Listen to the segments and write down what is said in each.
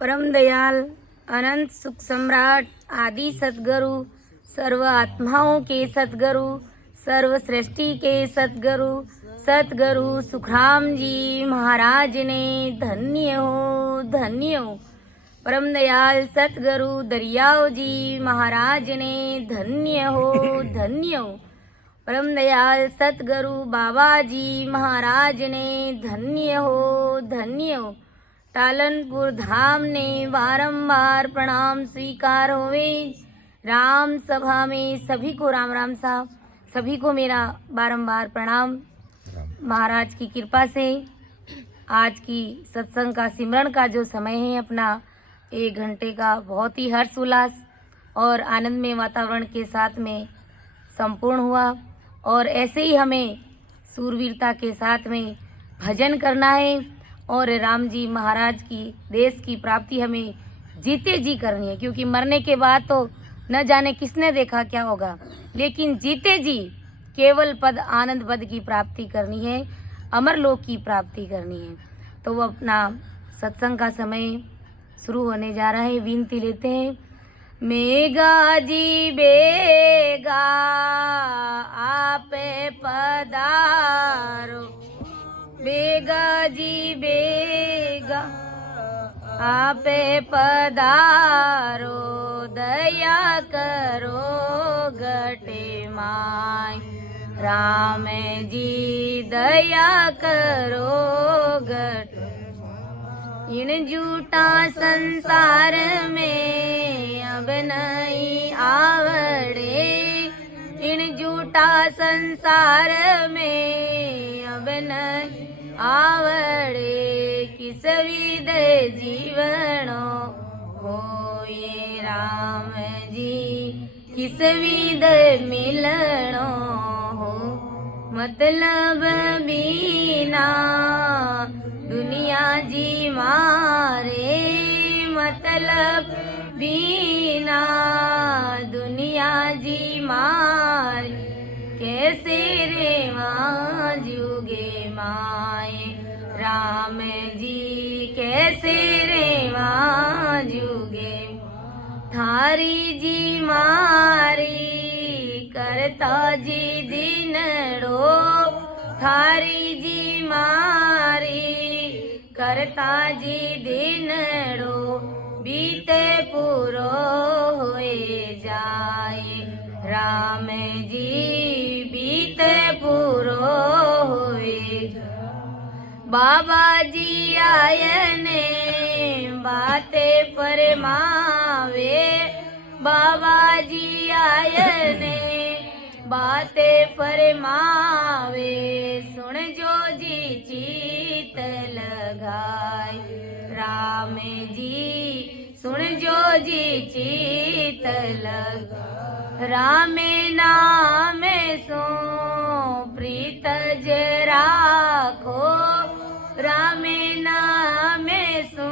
परम दयाल अनंत सुख सम्राट आदि सतगुरु सर्व आत्माओं के सतगुरु सर्व सृष्टि के सतगुरु सतगुरु सुखराम जी महाराज ने धन्य हो। परम दयाल सतगुरु दरियाव जी महाराज ने धन्य हो। परम दयाल सतगुरु बाबा जी महाराज ने धन्य हो। टालनपुर धाम ने बारंबार प्रणाम स्वीकार होवे। राम सभा में सभी को राम राम साहब, सभी को मेरा बारंबार प्रणाम। महाराज की कृपा से आज की सत्संग का सिमरन का जो समय है अपना 1 घंटे का बहुत ही हर्ष उल्लास और आनंदमय वातावरण के साथ में संपूर्ण हुआ। और ऐसे ही हमें सूरवीरता के साथ में भजन करना है और राम जी महाराज की देश की प्राप्ति हमें जीते जी करनी है, क्योंकि मरने के बाद तो न जाने किसने देखा क्या होगा, लेकिन जीते जी केवल पद आनंद पद की प्राप्ति करनी है, अमर लोक की प्राप्ति करनी है। तो वो अपना सत्संग का समय शुरू होने जा रहा है। विनती लेते हैं। मेघा जी बेगा आपे पधारो, बेगा जी बेगा आपे पधारो, दया करो गटे माय, राम जी दया करो गटे। इन झूठा संसार में अब नहीं आवड़े, इन झूठा संसार में अब नहीं आवड़े, किस विध जीवनो होए राम जी, किस विध मिलनो हो, मतलब बिना दुनिया जी मारे, मतलब बिना दुनिया जी मारे, कैसे रे माँ जुगे माए, राम जी कैसे रे माँ जुगे, थारी जी मारी करता जी दिन रो, थारी जी मारी करता जी दिन रो, बीते पूरो होए जाए, राम जी बीते पूरो होए। बाबा जी आए ने बातें फरमावे, बाबा जी आए ने बातें फरमावे, सुन जो जी चित लगाए, राम जी सुन जो जी चित लगाए, राम नाम सो प्रीत जे राखो, राम नाम सो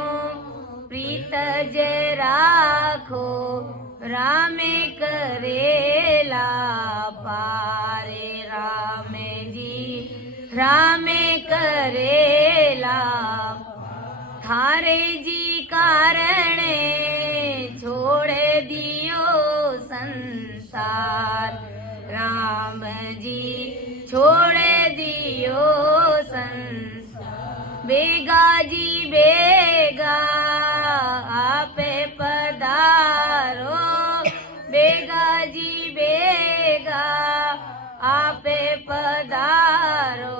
प्रीत जे राखो, राम करेला पारे, राम जी राम करेला, थारे जी कारण छोड़ दियो संसार, राम जी छोड़ दियो संसार, बेगा जी बेगा आपे पधारो, बेगा जी बेगा आपे पधारो,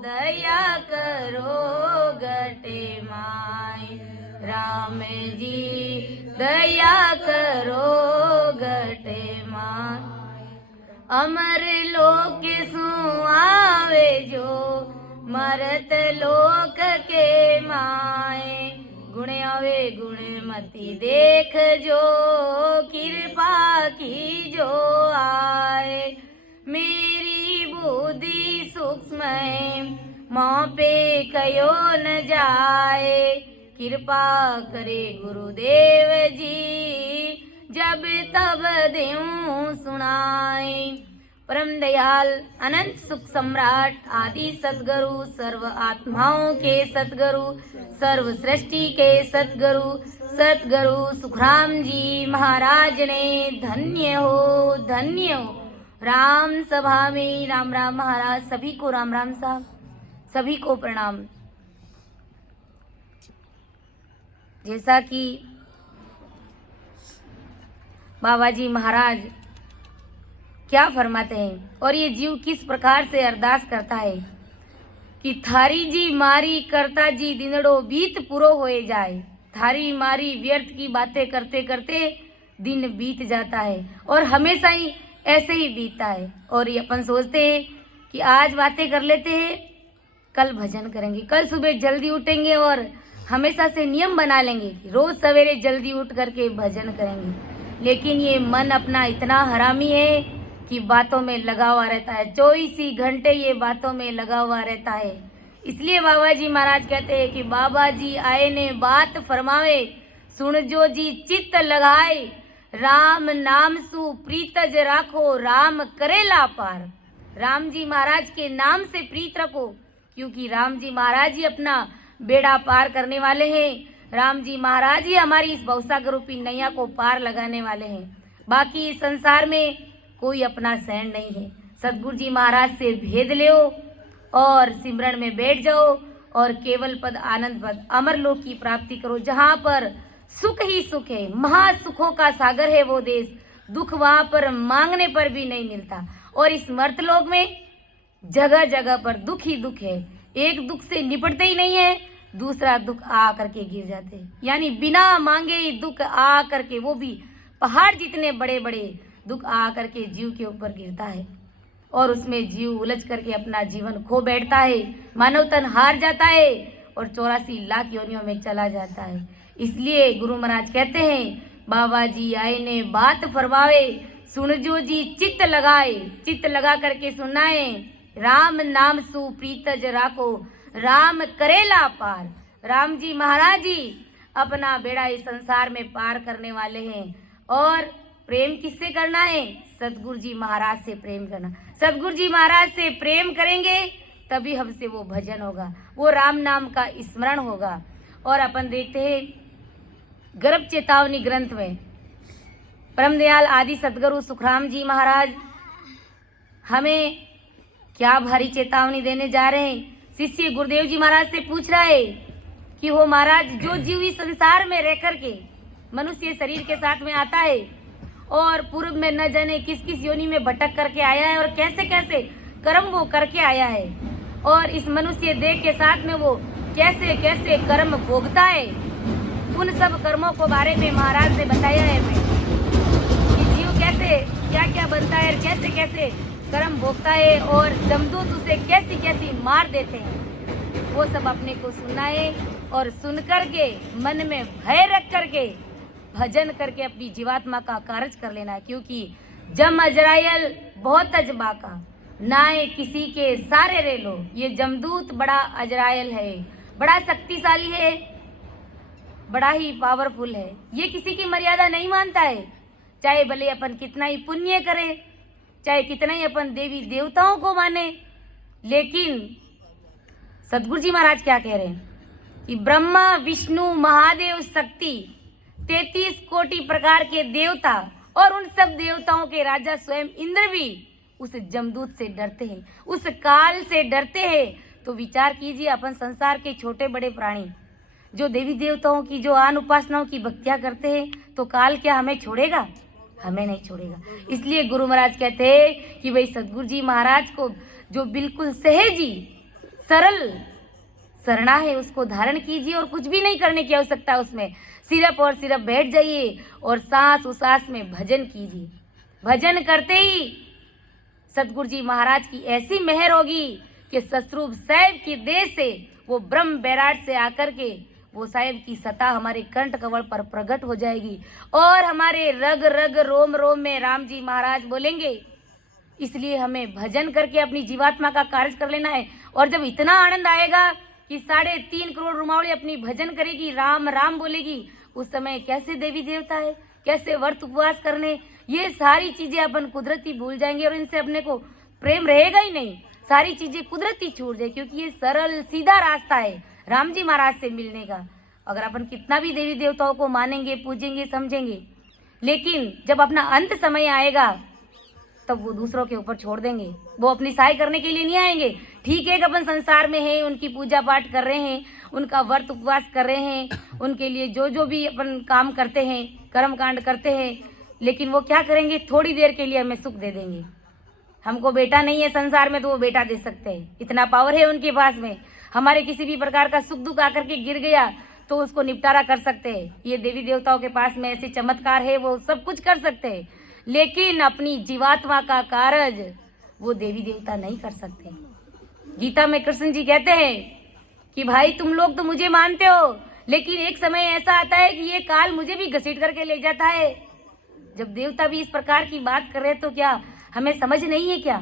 दया करो गटे माय, राम जी दया करो गटे माय। अमर लोक सु आवे जो मरत लोक के माए, गुण आवे गुण मति देख जो, कृपा की जो आए, मेरी बुद्धि सूक्ष्म है माँ पे कयो न जाए, कृपा करे गुरुदेव जी जब तब देऊं सुनाए, परम दयाल अनंत सुख सम्राट आदि सतगुरु सर्व आत्माओं के सतगुरु सर्व सृष्टि के सतगुरु सतगुरु सुखराम जी महाराज ने धन्य हो। राम सभा में राम राम महाराज। सभी को राम राम साहब, सभी को प्रणाम। जैसा कि बाबा जी महाराज क्या फरमाते हैं और ये जीव किस प्रकार से अरदास करता है कि थारी जी मारी करता जी दिनड़ो बीत पूरो होए जाए। थारी मारी व्यर्थ की बातें करते करते दिन बीत जाता है और हमेशा ही ऐसे ही बीतता है। और ये अपन सोचते हैं कि आज बातें कर लेते हैं, कल भजन करेंगे, कल सुबह जल्दी उठेंगे और हमेशा से नियम बना लेंगे कि रोज सवेरे जल्दी उठ करके भजन करेंगे। लेकिन ये मन अपना इतना हरामी है कि बातों में लगा हुआ रहता है, 24 घंटे ये बातों में लगा हुआ रहता है। इसलिए बाबा जी महाराज कहते हैं कि बाबा जी आए ने बात फरमावे, सुन जो जी चित्त लगाए, राम नाम सु प्रीतज राखो, राम करेला पार। राम जी महाराज के नाम से प्रीत रखो, क्योंकि राम जी महाराज ही अपना बेड़ा पार करने वाले हैं। राम जी महाराज ही हमारी इस भवसागर रूपी नैया को पार लगाने वाले हैं। बाकी इस संसार में कोई अपना सैन नहीं है। सतगुरु जी महाराज से भेद लो और सिमरन में बैठ जाओ और केवल पद आनंद पद अमर लोक की प्राप्ति करो, जहाँ पर सुख ही सुख है। महासुखों का सागर है वो देश, दुख वहां पर मांगने पर भी नहीं मिलता। और इस मर्तलोक में जगह जगह पर दुख ही दुख है। एक दुख से निपटते ही नहीं है, दूसरा दुख आ करके गिर जाते हैं। यानी बिना मांगे ही दुख आ करके, वो भी पहाड़ जितने बड़े बड़े दुख आ करके जीव के ऊपर गिरता है और उसमें जीव उलझ करके अपना जीवन खो बैठता है, मानव तन हार जाता है और 84 लाख योनियों में चला जाता है। इसलिए गुरु महाराज कहते हैं बाबा जी आए ने बात फरमावे, सुन जो जी चित्त लगाए, चित्त लगा करके सुनाए, राम नाम सु प्रीतज राखो, राम करेला पार। राम जी महाराज जी अपना बेड़ा इस संसार में पार करने वाले हैं। और प्रेम किससे करना है? सतगुरु जी महाराज से प्रेम करना। सतगुरु जी महाराज से प्रेम करेंगे तभी हमसे वो भजन होगा, वो राम नाम का स्मरण होगा। और अपन देखते हैं गर्भ चेतावनी ग्रंथ में परम दयाल आदि सतगुरु सुखराम जी महाराज हमें क्या भारी चेतावनी देने जा रहे हैं। शिष्य गुरुदेव जी महाराज से पूछ रहा है कि हो महाराज, जो जीव इस संसार में रह करके मनुष्य शरीर के साथ में आता है और पूर्व में न जाने किस किस योनि में भटक करके आया है और कैसे कैसे कर्म वो करके आया है, और इस मनुष्य देह के साथ में वो कैसे कैसे कर्म भोगता है, उन सब कर्मों को बारे में महाराज ने बताया है हमें कि जीव कैसे क्या क्या बनता है, कैसे कैसे कर्म भोगता है और जमदूत उसे कैसी कैसी मार देते हैं। वो सब अपने को सुनना है और सुन करके मन में भय रख करके भजन करके अपनी जीवात्मा का कार्य कर लेना है। क्योंकि जम अजरायल बहुत अजबाका, नाए किसी के सारे रे लो। ये जमदूत बड़ा अजरायल है, बड़ा शक्तिशाली है, बड़ा ही पावरफुल है। ये किसी की मर्यादा नहीं मानता है, चाहे भले अपन कितना ही पुण्य करें, चाहे कितना ही अपन देवी देवताओं को माने। लेकिन सतगुरु जी महाराज क्या कह रहे हैं कि ब्रह्मा विष्णु महादेव शक्ति 33 कोटि प्रकार के देवता और उन सब देवताओं के राजा स्वयं इंद्र भी उस जमदूत से डरते हैं, उस काल से डरते हैं। तो विचार कीजिए, अपन संसार के छोटे बड़े प्राणी जो देवी देवताओं की जो आन उपासनाओं की भक्तियां करते हैं, तो काल क्या हमें छोड़ेगा? हमें नहीं छोड़ेगा। इसलिए गुरु महाराज कहते हैं कि भाई सतगुरु जी महाराज को जो बिल्कुल सहजी सरल सरना है उसको धारण कीजिए और कुछ भी नहीं करने की आवश्यकता है। उसमें सिर्फ और सिर्फ बैठ जाइए और सांस उसास में भजन कीजिए। भजन करते ही सतगुरु जी महाराज की ऐसी मेहर होगी कि ससरूप साहिब की देह से वो ब्रह्म बैराट से आकर के वो साहिब की सता हमारे कंठ कवल पर प्रकट हो जाएगी और हमारे रग रग रोम रोम में राम जी महाराज बोलेंगे। इसलिए हमें भजन करके अपनी जीवात्मा का कार्य कर लेना है। और जब इतना आनंद आएगा कि 3.5 करोड़ रुमावली अपनी भजन करेगी, राम राम बोलेगी, उस समय कैसे देवी देवता है, कैसे व्रत उपवास करने, ये सारी चीजें अपन कुदरती भूल जाएंगे और इनसे अपने को प्रेम रहेगा ही नहीं। सारी चीजें कुदरती छूट जाए, क्योंकि ये सरल सीधा रास्ता है राम जी महाराज से मिलने का। अगर अपन कितना भी देवी देवताओं को मानेंगे, पूजेंगे, समझेंगे, लेकिन जब अपना अंत समय आएगा तब वो दूसरों के ऊपर छोड़ देंगे। वो अपनी सहाय करने के लिए नहीं आएंगे। ठीक है कि अपन संसार में हैं, उनकी पूजा पाठ कर रहे हैं, उनका व्रत उपवास कर रहे हैं, उनके लिए जो जो भी अपन काम करते हैं, कर्म कांड करते हैं, लेकिन वो क्या करेंगे, थोड़ी देर के लिए हमें सुख दे देंगे। हमको बेटा नहीं है संसार में तो वो बेटा दे सकते हैं, इतना पावर है उनके पास में। हमारे किसी भी प्रकार का सुख दुख आकर के गिर गया तो उसको निपटारा कर सकते हैं। ये देवी देवताओं के पास में ऐसे चमत्कार है, वो सब कुछ कर सकते हैं, लेकिन अपनी जीवात्मा का कार्य वो देवी देवता नहीं कर सकते। गीता में कृष्ण जी कहते हैं कि भाई तुम लोग तो मुझे मानते हो, लेकिन एक समय ऐसा आता है कि ये काल मुझे भी घसीट करके ले जाता है। जब देवता भी इस प्रकार की बात कर रहे तो क्या हमें समझ नहीं है क्या?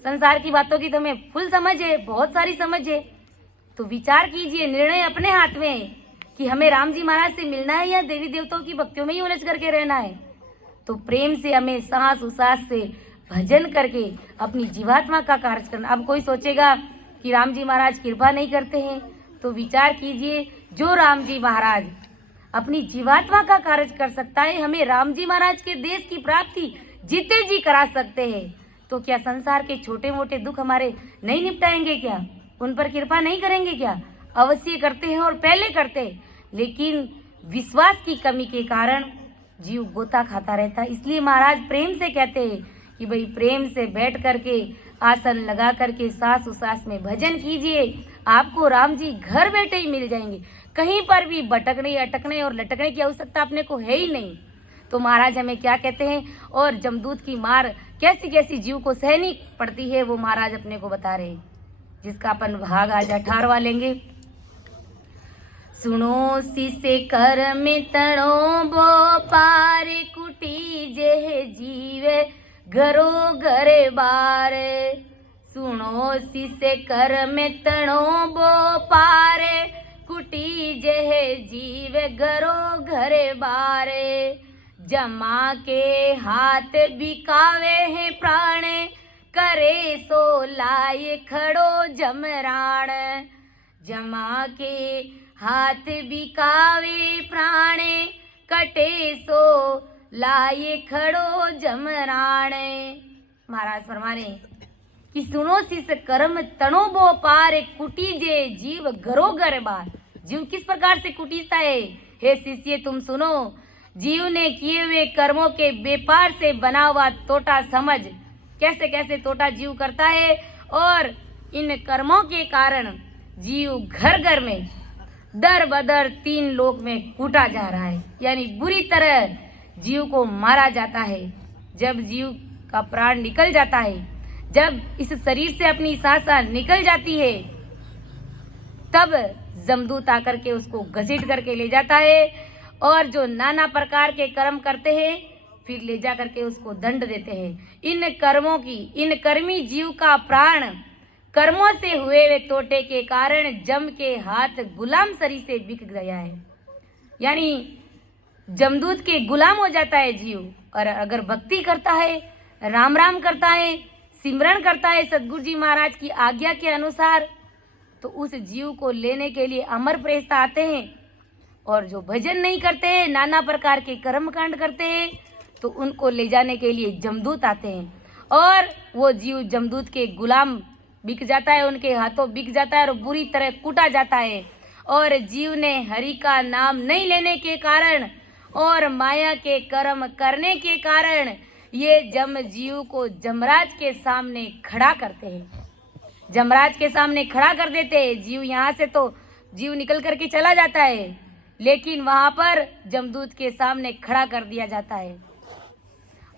संसार की बातों की तो हमें फुल समझ है, बहुत सारी समझ है। तो विचार कीजिए, निर्णय अपने हाथ में है कि हमें राम जी महाराज से मिलना है या देवी देवताओं की भक्तियों में ही उलझ करके रहना है। तो प्रेम से हमें सांस उसास से भजन करके अपनी जीवात्मा का कार्य करना। अब कोई सोचेगा कि राम जी महाराज कृपा नहीं करते हैं, तो विचार कीजिए, जो राम जी महाराज अपनी जीवात्मा का कार्य कर सकता है, हमें राम जी महाराज के देश की प्राप्ति जीते जी करा सकते हैं, तो क्या संसार के छोटे मोटे दुख हमारे नहीं निपटाएंगे क्या? उन पर कृपा नहीं करेंगे क्या? अवश्य करते हैं और पहले करते हैं, लेकिन विश्वास की कमी के कारण जीव गोता खाता रहता है। इसलिए महाराज प्रेम से कहते हैं कि भाई प्रेम से बैठ करके आसन लगा करके सांस उसास में भजन कीजिए, आपको राम जी घर बैठे ही मिल जाएंगे। कहीं पर भी भटकने, अटकने और लटकने की आवश्यकता अपने को है ही नहीं। तो महाराज हमें क्या कहते हैं, और जमदूत की मार कैसी कैसी जीव को सहनी पड़ती है वो महाराज अपने को बता रहे हैं, जिसका अपन भाग आज 18वां लेंगे। सुनो सिसे कर में तणो बो पार कुटी जे जीवे घरो घरे बार। सुनो सिसे कर में तणो बो पार कुटी जे जीवे घरो घरे बार। जमा के हाथ बिकावे हैं प्राण करे सो लाए खड़ो जमराण। जमा के हाथ बिकावे प्राण कटे सो लाए खड़ो जमराण। महाराज फरमा रहे कि सुनो सिस कर्म तणो बो पार कुटी जे जीव घरो घर बार। जीव किस प्रकार से कुटीता है? हे शिष्य तुम सुनो, जीव ने किए हुए कर्मों के व्यापार से बना हुआ तोटा समझ, कैसे कैसे तोटा जीव करता है, और इन कर्मों के कारण जीव घर घर में दर बदर 3 लोक में कूटा जा रहा है, यानी बुरी तरह जीव को मारा जाता है। जब जीव का प्राण निकल जाता है, जब इस शरीर से अपनी सांस निकल जाती है, तब जमदूत आकर के उसको घसीट करके ले जाता है, और जो नाना प्रकार के कर्म करते हैं फिर ले जा करके उसको दंड देते हैं। इन कर्मों की, इन कर्मी जीव का प्राण कर्मों से हुए वे तोटे के कारण जम के हाथ गुलाम सरी से बिक गया है, यानी जमदूत के गुलाम हो जाता है जीव। और अगर भक्ति करता है, राम राम करता है, सिमरन करता है सदगुरु जी महाराज की आज्ञा के अनुसार, तो उस जीव को लेने के लिए अमर प्रेस्ता आते हैं। और जो भजन नहीं करते हैं, नाना प्रकार के कर्म कांड करते हैं, तो उनको ले जाने के लिए जमदूत आते हैं, और वो जीव जमदूत के गुलाम बिक जाता है, उनके हाथों बिक जाता है और बुरी तरह कूटा जाता है। और जीव ने हरि का नाम नहीं लेने के कारण और माया के कर्म करने के कारण ये जम जीव को जमराज के सामने खड़ा करते हैं, जमराज के सामने खड़ा कर देते हैं। जीव यहाँ से तो जीव निकल करके चला जाता है, लेकिन वहां पर जमदूत के सामने खड़ा कर दिया जाता है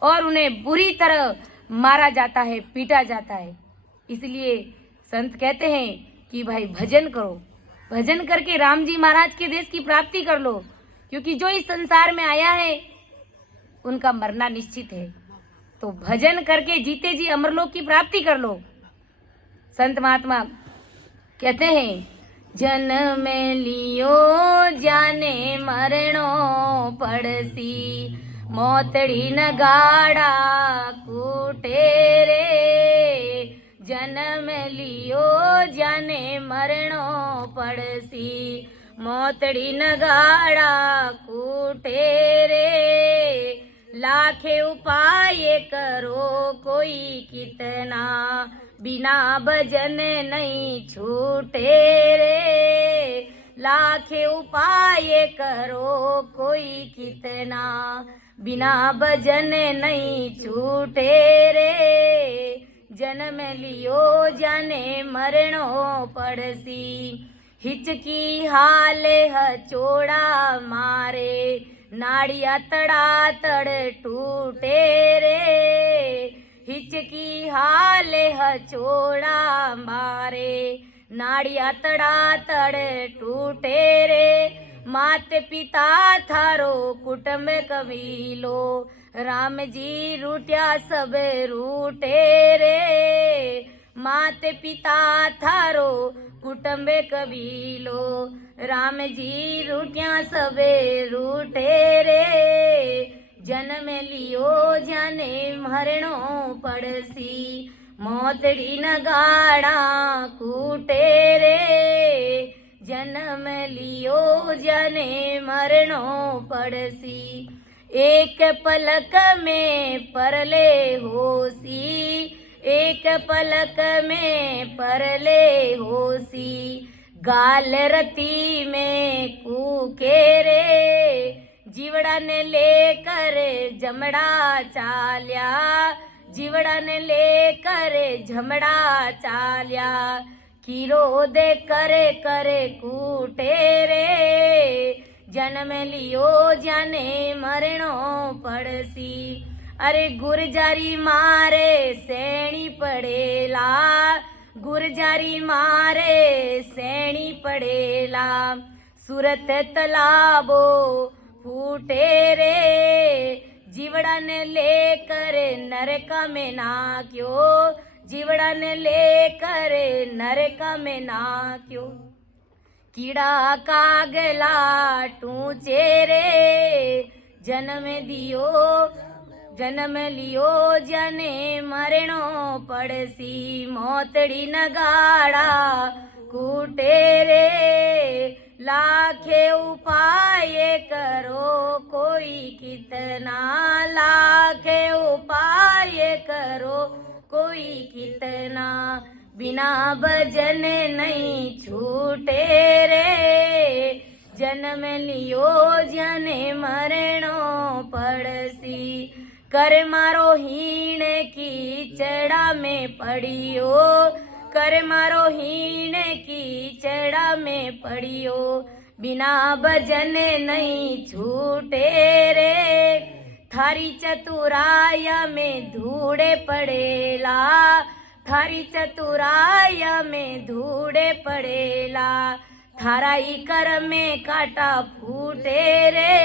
और उन्हें बुरी तरह मारा जाता है, पीटा जाता है। इसलिए संत कहते हैं कि भाई भजन करो, भजन करके राम जी महाराज के देश की प्राप्ति कर लो, क्योंकि जो इस संसार में आया है उनका मरना निश्चित है। तो भजन करके जीते जी अमरलोक की प्राप्ति कर लो। संत महात्मा कहते हैं, जन्म लियो जाने मरणो पड़सी, मोतड़ी न गाड़ा कूटे रे जन्म लियो जाने मरणो पड़सी मोतड़ी न गाड़ा कूटे रे लाखे उपाय करो कोई कितना बिना भजन नहीं छूटे रे लाखे उपाय करो कोई कितना बिना भजन नहीं छूटे रे जन्म लियो जाने मरणो पड़सी हिचकी हाले हचोड़ा मारे नाड़िया तड़ा तड़ टूटे रे हिचकी हाले हचोड़ा मारे नाड़िया तड़ा तड़ टूटे रे मात पिता थारो कुटुंब कबीलो राम जी रूटिया सब रूटे रे मात पिता थारो कुटुंब कबीलो राम जी रूटिया सब रूटे रे जन्म लियो जाने मरणो पड़सी मोतड़ी न गाड़ा कूटे रे जन्म लियो जाने मरणो पड़सी एक पलक में परले होसी एक पलक में परले होसी गाल रती में कूके रे जीवड़ा ने लेकर जमड़ा चाल्या जीवड़ा ने लेकर झमड़ा चाल्या कीरो दे करे करे कूटे रे जन्म लियो जाने मरणो पड़सी अरे गुरजारी मारे सैणी पड़ेला गुरजारी मारे सैणी पड़ेला सूरत तलाबो फूटे रे जीवड़ा ने लेकर नरक में ना क्यों जीवड़ा ने लेकर नरक में ना क्यों कीड़ा कागला टूचे रे जन्म लियो जने मरणो पड़सी मोतड़ी न गाड़ा कूटे रे लाखे उपाय करो कोई कितना लाखे उपाय करो कोई कितना बिना भजन नहीं छूटे रे जन्म लियो जने मरणो पड़सी कर मारो हीण की चढ़ा में पड़ियो कर मारो हीण की चढ़ा में पड़ियो बिना भजन नहीं छूटे रे थारी चतुराया में धूड़े पड़ेला थारी चतुराया में धूड़े पड़ेला थारा ही कर में काटा फूटे रे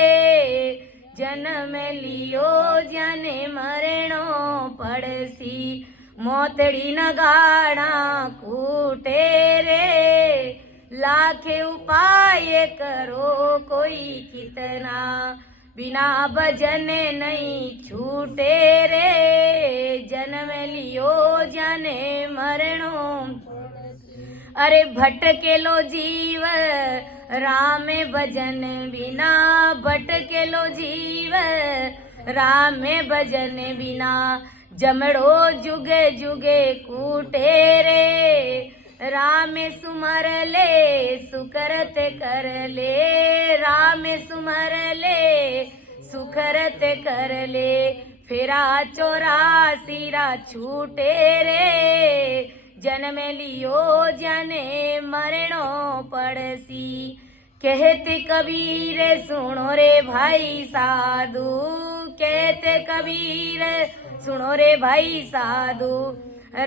जन्म लियो जाने मरणो पड़सी मोतड़ी न गाड़ा कूटे रे लाखे उपाय करो कोई कितना बिना भजन नहीं छूटे रे जन्म लियो जाने मरणो अरे भटकेलो जीव राम भजन बिना भटकेलो जीव राम भजन बिना जमड़ो जुगे जुगे कूटे रे राम सुमर ले सुकरत कर ले राम सुमर ले सुकरत कर ले फेरा 84 छूटे रे जन्म लियो जने मरणो पड़सी कहते कबीर सुनो रे भाई साधु कहते कबीर सुनो रे भाई साधु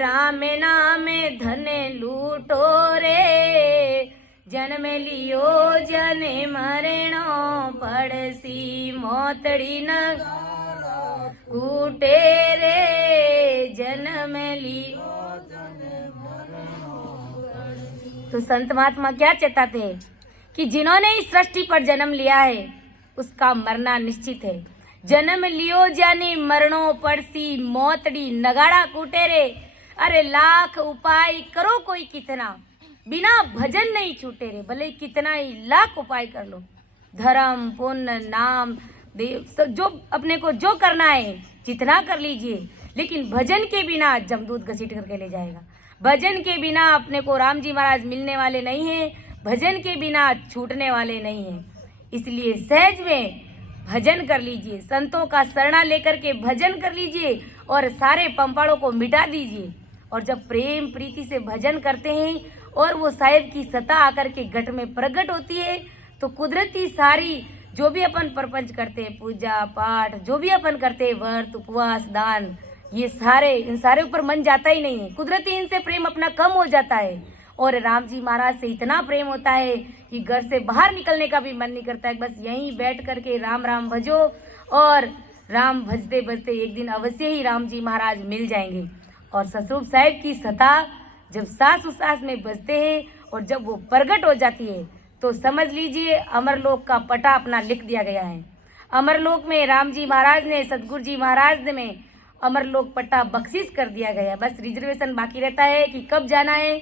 राम नाम धन लूटो रे जन्म लियो जने मरणो पड़सी मोतड़ी न कूटे रे जन्म लियो। तो संत महात्मा क्या चेताते हैं कि जिन्होंने इस सृष्टि पर जन्म लिया है उसका मरना निश्चित है। जन्म लियो जाने मरणो पड़सी मोतड़ी नगाड़ा कूटे रे। अरे लाख उपाय करो कोई कितना, बिना भजन नहीं छूटे रे। भले कितना ही लाख उपाय कर लो, धर्म पुण्य नाम देव जो अपने को जो करना है जितना कर लीजिए, लेकिन भजन के बिना जमदूत घसीट करके ले जाएगा। भजन के बिना अपने को राम जी महाराज मिलने वाले नहीं हैं, भजन के बिना छूटने वाले नहीं हैं। इसलिए सहज में भजन कर लीजिए, संतों का शरणा लेकर के भजन कर लीजिए और सारे पंपाड़ों को मिटा दीजिए। और जब प्रेम प्रीति से भजन करते हैं और वो साहिब की सत्ता आकर के घट में प्रकट होती है, तो कुदरती सारी जो भी अपन प्रपंच करते हैं, पूजा पाठ जो भी अपन करते हैं, व्रत उपवास दान, ये सारे इन सारे ऊपर मन जाता ही नहीं है। कुदरती इनसे प्रेम अपना कम हो जाता है। और राम जी महाराज से इतना प्रेम होता है कि घर से बाहर निकलने का भी मन नहीं करता है। बस यहीं बैठ करके राम राम भजो, और राम भजते भजते एक दिन अवश्य ही राम जी महाराज मिल जाएंगे। और ससुर साहिब की सता जब सास उसास में बजते हैं और जब वो प्रगट हो जाती है, तो समझ लीजिए अमरलोक का पटा अपना लिख दिया गया है। अमरलोक में राम जी महाराज ने, सतगुरु जी महाराज में अमरलोक पट्टा बख्शिश कर दिया गया। बस रिजर्वेशन बाकी रहता है कि कब जाना है,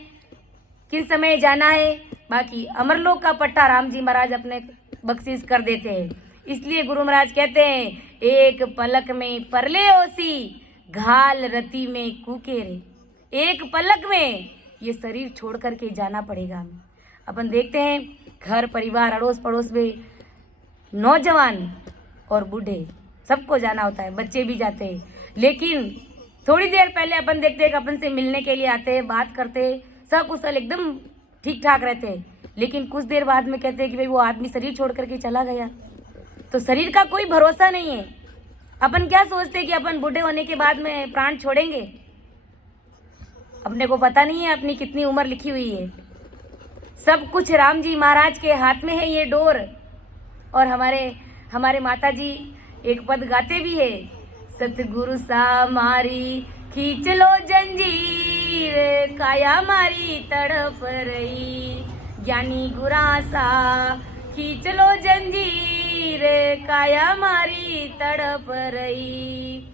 किस समय जाना है। बाकी अमरलोक का पट्टा राम जी महाराज अपने बख्शिश कर देते हैं। इसलिए गुरु महाराज कहते हैं, एक पलक में परले ओसी घाल रति में कूके रे। एक पलक में ये शरीर छोड़ करके जाना पड़ेगा हमें। अपन देखते हैं घर परिवार अड़ोस पड़ोस में नौजवान और बूढ़े सबको जाना होता है, बच्चे भी जाते हैं। लेकिन थोड़ी देर पहले अपन देखते हैं कि अपन से मिलने के लिए आते हैं, बात करते हैं, सब कुशल एकदम ठीक ठाक रहते हैं। लेकिन कुछ देर बाद में कहते हैं कि भाई वो आदमी शरीर छोड़ करके चला गया। तो शरीर का कोई भरोसा नहीं है। अपन क्या सोचते हैं कि अपन बूढ़े होने के बाद में प्राण छोड़ेंगे। अपने को पता नहीं है अपनी कितनी उम्र लिखी हुई है। सब कुछ राम जी महाराज के हाथ में है ये डोर। और हमारे माता जी एक पद गाते भी है, सतगुरु सा मारी खींच लो जंजीर, काया मारी तड़प रही। ज्ञानी गुरा सा खींच लो जंजीर, काया मारी तड़प रही।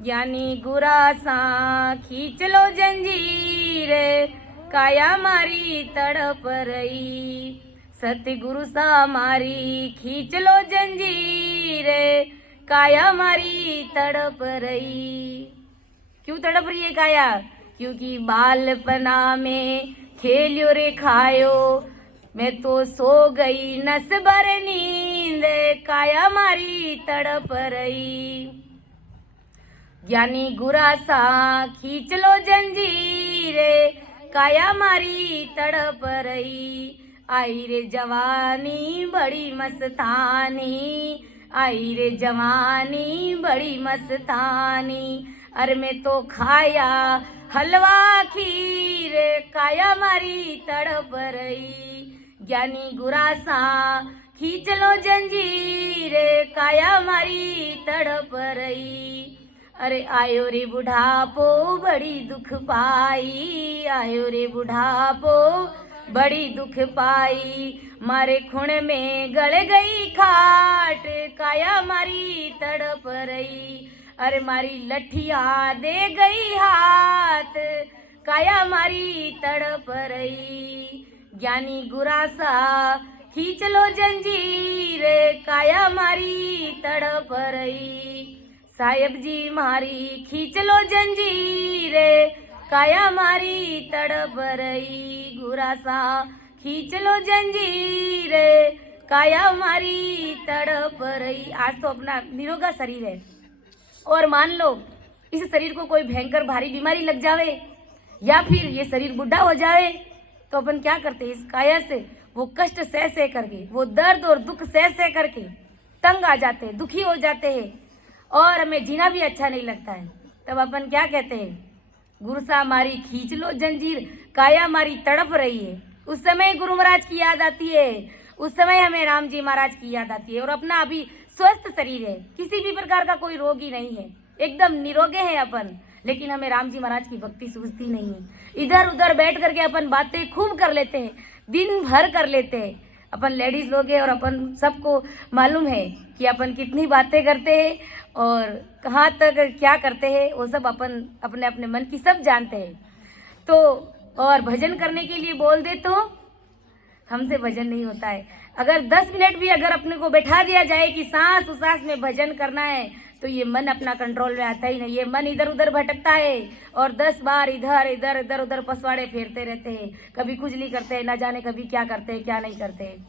ज्ञानी गुरा सा खींच लो जंजीर, काया मारी तड़प रही। सतगुरु सा मारी खींच लो जंजीर, काया मारी तड़प रही। क्यों तड़प रही है काया? क्योंकि बालपना में खेलियो रे खायो, मैं तो सो गई नस भर नींद, काया मारी तड़प रही। ज्ञानी गुरा सा खींच लो जंजीर, काया मारी तड़प रही। आई रे जवानी बड़ी मस्तानी, आई रे जवानी बड़ी मस्तानी। अरे मैं तो खाया हलवा खीर, काया मारी तड़प रही। ज्ञानी गुरासा खींच लो जंजीर, काया मारी तड़प रही। अरे आयो रे बुढ़ापो बड़ी दुख पाई, आयो रे बुढ़ापो बड़ी दुख पाई। मारे खून में गड़ गई खाट, काया मारी तड़प रही। अरे मारी लठिया दे गई हाथ, काया मारी तड़प रही। ज्ञानी गुरासा खींच लो जंजीर, काया मारी तड़प रही। साहेब जी मारी खींच लो जंजीर, काया मारी तड़प रही। गुरासा खींच लो जंजीर, काया मारी तड़प रही। आज तो अपना निरोगा शरीर है, और मान लो इस शरीर को कोई भयंकर भारी बीमारी लग जावे या फिर ये शरीर बुढ़ा हो जावे, तो अपन क्या करते हैं? इस काया से वो कष्ट सह करके, वो दर्द और दुख सह करके तंग आ जाते हैं, दुखी हो जाते हैं, और हमें जीना भी अच्छा नहीं लगता है। तब अपन क्या कहते हैं? गुरुसा मारी खींच लो जंजीर, काया मारी तड़प रही है। उस समय गुरु महाराज की याद आती है, उस समय हमें राम जी महाराज की याद आती है। और अपना अभी स्वस्थ शरीर है, किसी भी प्रकार का कोई रोग ही नहीं है, एकदम निरोगे हैं अपन, लेकिन हमें राम जी महाराज की भक्ति सूझती नहीं है। इधर उधर बैठ करके अपन बातें खूब कर लेते हैं, दिन भर कर लेते हैं, अपन लेडीज लोग हैं और अपन सबको मालूम है कि अपन कितनी बातें करते हैं और कहाँ तक क्या करते हैं, वो सब अपन अपने अपने मन की सब जानते हैं। तो और भजन करने के लिए बोल दे तो हमसे भजन नहीं होता है। अगर 10 मिनट भी अगर अपने को बैठा दिया जाए कि सांस उसास में भजन करना है, तो ये मन अपना कंट्रोल में आता ही नहीं। ये मन इधर उधर भटकता है और 10 बार इधर इधर इधर उधर पसवाड़े फेरते रहते हैं। कभी खुजली करते हैं, ना जाने कभी क्या करते हैं क्या नहीं करते हैं।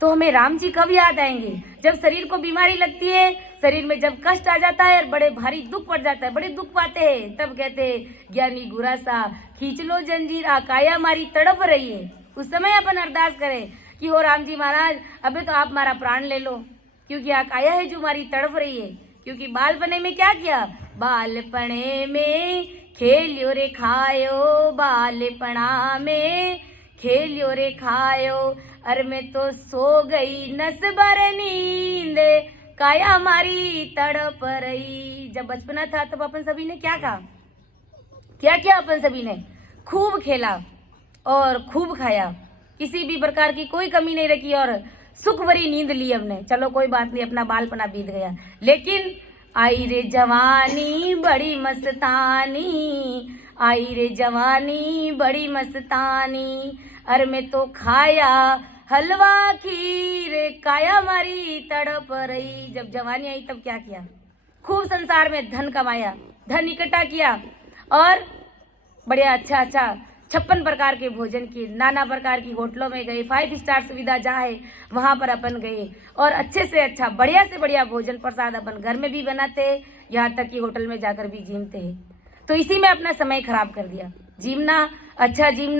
तो हमें राम जी कब याद आएंगे? जब शरीर को बीमारी लगती है, शरीर में जब कष्ट आ जाता है और बड़े भारी दुख पड़ जाता है, बड़े दुख पाते हैं, तब कहते हैं ज्ञानी गुरासा खींच लो जंजीर काया मारी तड़प रही है। उस समय अपन अरदास करें कि हो राम जी महाराज, अबे तो आप हमारा प्राण ले लो, क्योंकि काया है जो हमारी तड़प रही है। क्योंकि बालपने में क्या किया? बालपने में खेलियो रे खायो, बालपना में खेलियो रे खायो, अरे मैं तो सो गई नस भर नींद, काया हमारी तड़प रही। जब बचपना था तब अपन सभी ने क्या कहा, क्या किया? अपन सभी ने खूब खेला और खूब खाया, किसी भी प्रकार की कोई कमी नहीं रखी और सुख भरी नींद ली हमने। चलो कोई बात नहीं, अपना बालपना बीत गया। लेकिन आई रे जवानी बड़ी मस्तानी, आई रे जवानी बड़ी मस्तानी, अरे मैं तो खाया हलवा खीर, काया मारी तड़प रही। जब जवानी आई तब क्या किया? खूब संसार में धन कमाया, धन इकट्ठा किया और बढ़िया अच्छा अच्छा 56 प्रकार के भोजन किए, नाना प्रकार की होटलों में गए, 5 स्टार सुविधा जहाँ है वहाँ पर अपन गए और अच्छे से अच्छा बढ़िया से बढ़िया भोजन प्रसाद अपन घर में भी बनाते हैं, यहाँ तक कि होटल में जाकर भी जीमते हैं। तो इसी में अपना समय खराब कर दिया। जीमना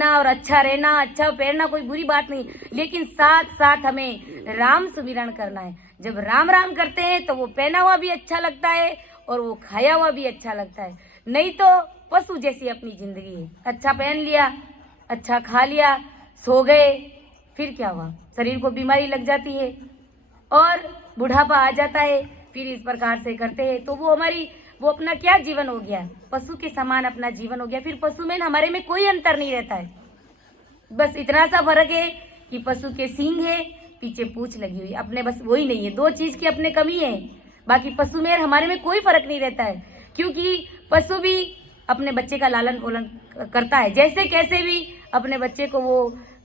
और अच्छा रहना, अच्छा पहनना कोई बुरी बात नहीं, लेकिन साथ साथ हमें राम सुमिरन करना है। जब राम राम करते हैं तो वो पहना हुआ भी अच्छा लगता है और वो खाया हुआ भी अच्छा लगता है। नहीं तो पशु जैसी अपनी जिंदगी है, अच्छा पहन लिया, अच्छा खा लिया, सो गए, फिर क्या हुआ? शरीर को बीमारी लग जाती है और बुढ़ापा आ जाता है। फिर इस प्रकार से करते हैं तो वो अपना क्या जीवन हो गया? पशु के समान अपना जीवन हो गया। फिर पशु में हमारे में कोई अंतर नहीं रहता है, बस इतना सा फर्क है कि पशु के सींग है, पीछे पूंछ लगी हुई, अपने बस वही नहीं है, 2 चीज की अपने कमी है। बाकी पशु में हमारे में कोई फर्क नहीं रहता है, क्योंकि पशु भी अपने बच्चे का लालन पालन करता है, जैसे कैसे भी अपने बच्चे को वो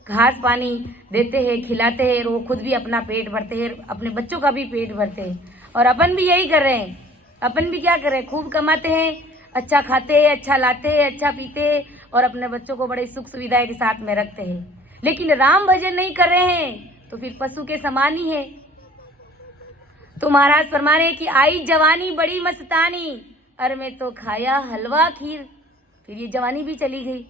घास पानी देते हैं, खिलाते हैं, और वो खुद भी अपना पेट भरते हैं, अपने बच्चों का भी पेट भरते हैं। और अपन भी यही कर रहे हैं, अपन भी क्या कर रहे हैं? खूब कमाते हैं, अच्छा खाते हैं, अच्छा लाते हैं, अच्छा पीते हैं और अपने बच्चों को बड़े सुख सुविधाएं के साथ में रखते हैं। लेकिन राम भजन नहीं कर रहे हैं तो फिर पशु के समान ही है। तो महाराज फरमा रहे कि आई जवानी बड़ी मस्तानी, अरे मैं तो खाया हलवा खीर। फिर ये जवानी भी चली गई।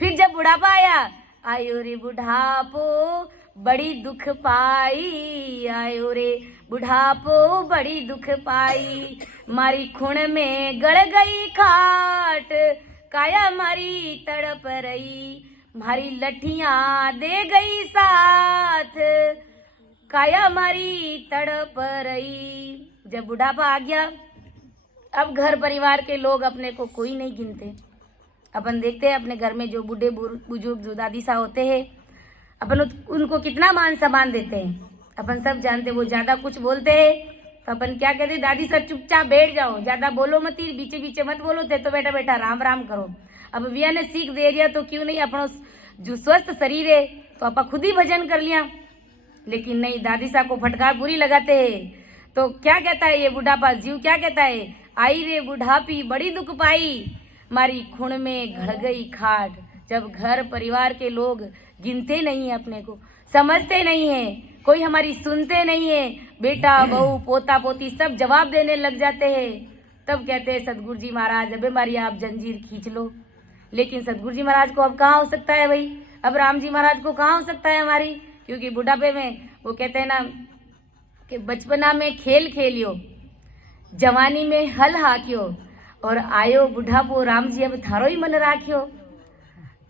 फिर जब बुढ़ापा आया, आयो रे बुढ़ापो बड़ी दुख पाई, आयो रे बुढ़ापो बड़ी दुख पाई, मारी खूण में गड़ गई खाट, काया मारी तड़प रही, मारी लठियां दे गई साथ, काया मारी तड़प रही। जब बुढ़ापा आ गया, अब घर परिवार के लोग अपने को कोई नहीं गिनते। अपन देखते हैं अपने घर में जो बूढ़े बुजुर्ग जो दादी सा होते हैं, अपन उनको कितना मान सम्मान देते हैं। अपन सब जानते, वो ज्यादा कुछ बोलते हैं तो अपन क्या कहते हैं, दादी सर चुपचाप बैठ जाओ, ज्यादा बोलो मत, बीचे बीचे मत बोलो, थे तो बैठा बैठा राम राम करो। अब विया ने सीख दे दिया तो क्यों नहीं, अपना जो स्वस्थ शरीर है तो अपन खुद ही भजन कर लिया। लेकिन नहीं, दादी साहब को फटकार बुरी लगाते हैं। तो क्या कहता है ये बुढ़ापा जीव, क्या कहता है, आई रे बुढ़ापी बड़ी दुख पाई, मारी खूण में घड़ गई खाट। जब घर परिवार के लोग गिनते नहीं है, अपने को समझते नहीं है, कोई हमारी सुनते नहीं है, बेटा बहू पोता पोती सब जवाब देने लग जाते हैं, तब कहते हैं सतगुरु जी महाराज अब हमारी आप जंजीर खींच लो। लेकिन सतगुरु जी महाराज को अब कहाँ हो सकता है भाई, अब राम जी महाराज को कहाँ हो सकता है हमारी, क्योंकि बुढ़ापे में वो कहते हैं ना कि बचपना में खेल खेलियो, जवानी में हल हाकियो, और आयो बुढ़ापो राम जी अब थारो ही मन राखियो।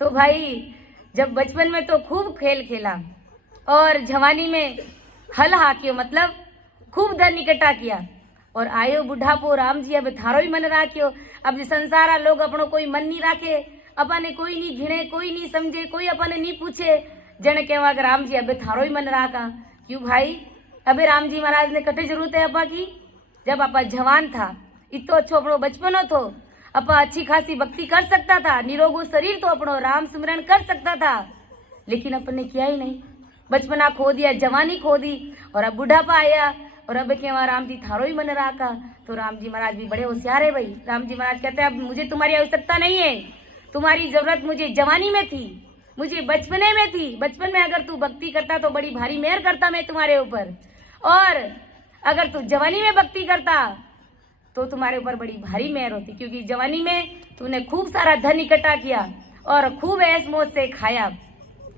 तो भाई जब बचपन में तो खूब खेल खेला और जवानी में हल हाकियो, मतलब खूब धन इकट्ठा किया, और आयो बुढ़ापो राम जी अब थारो ही मन राखियो। अब संसारा लोग अपनो कोई मन नहीं राखे, अपने कोई नहीं घिने, कोई नहीं समझे, कोई अपने नहीं पूछे, जन कहवा कि राम जी अबे थारो ही मन राखा। क्यों भाई, अबे राम जी महाराज ने कटे जरूरत है अपा की। जब अपा जवान था, इतो अच्छो अपनो बचपनो थो, अपा अच्छी खासी भक्ति कर सकता था, निरोगो शरीर तो अपनो राम सिमरन कर सकता था, लेकिन अपन ने किया ही नहीं। बचपना खो दिया, जवानी खो दी, और अब बुढ़ापा आया और अब कहवा राम जी थारो ही मन राखा। तो राम जी महाराज भी बड़े होशियार है भाई। राम जी महाराज कहते हैं अब मुझे तुम्हारी आवश्यकता नहीं है, तुम्हारी जरूरत मुझे जवानी में थी, मुझे बचपने में थी। बचपन में अगर तू भक्ति करता तो बड़ी भारी मेहर करता मैं तुम्हारे ऊपर, और अगर तू जवानी में भक्ति करता तो तुम्हारे ऊपर बड़ी भारी मेहर होती, क्योंकि जवानी में तूने खूब सारा धन इकट्ठा किया और खूब ऐश मौज से खाया,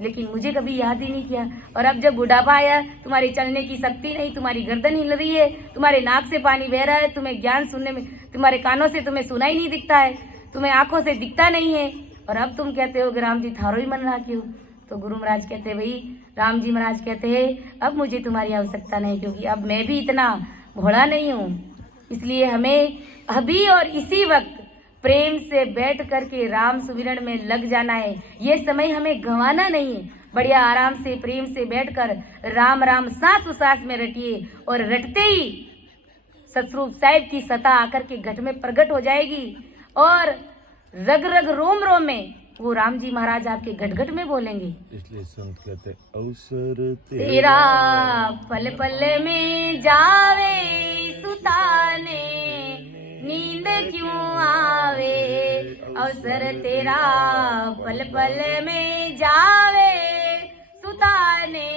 लेकिन मुझे कभी याद ही नहीं किया। और अब जब बुढ़ापा आया, तुम्हारी चलने की शक्ति नहीं, तुम्हारी गर्दन हिल रही है, तुम्हारे नाक से पानी बह रहा है, तुम्हें ज्ञान सुनने में, तुम्हारे कानों से तुम्हें सुनाई नहीं दिखता है, तुम्हें आंखों से दिखता नहीं है, और अब तुम कहते हो कि राम जी थारो ही मन राखी हो। तो गुरु महाराज कहते हैं भाई, राम जी महाराज कहते हैं अब मुझे तुम्हारी आवश्यकता नहीं, क्योंकि अब मैं भी इतना भोला नहीं हूँ। इसलिए हमें अभी और इसी वक्त प्रेम से बैठ करके राम सुमिरन में लग जाना है। ये समय हमें गंवाना नहीं है। बढ़िया आराम से प्रेम से बैठकर राम राम सांस सांस में रटिए, और रटते ही सतरूप साहिब की सता आकर के घट में प्रकट हो जाएगी, और रग रग रोम रोम में वो राम जी महाराज आपके घट घट में बोलेंगे। इसलिए संत कहते अवसर तेरा पल पल में जावे सुताने, नींद क्यों आवे। अवसर तेरा पल पल में जावे सुताने,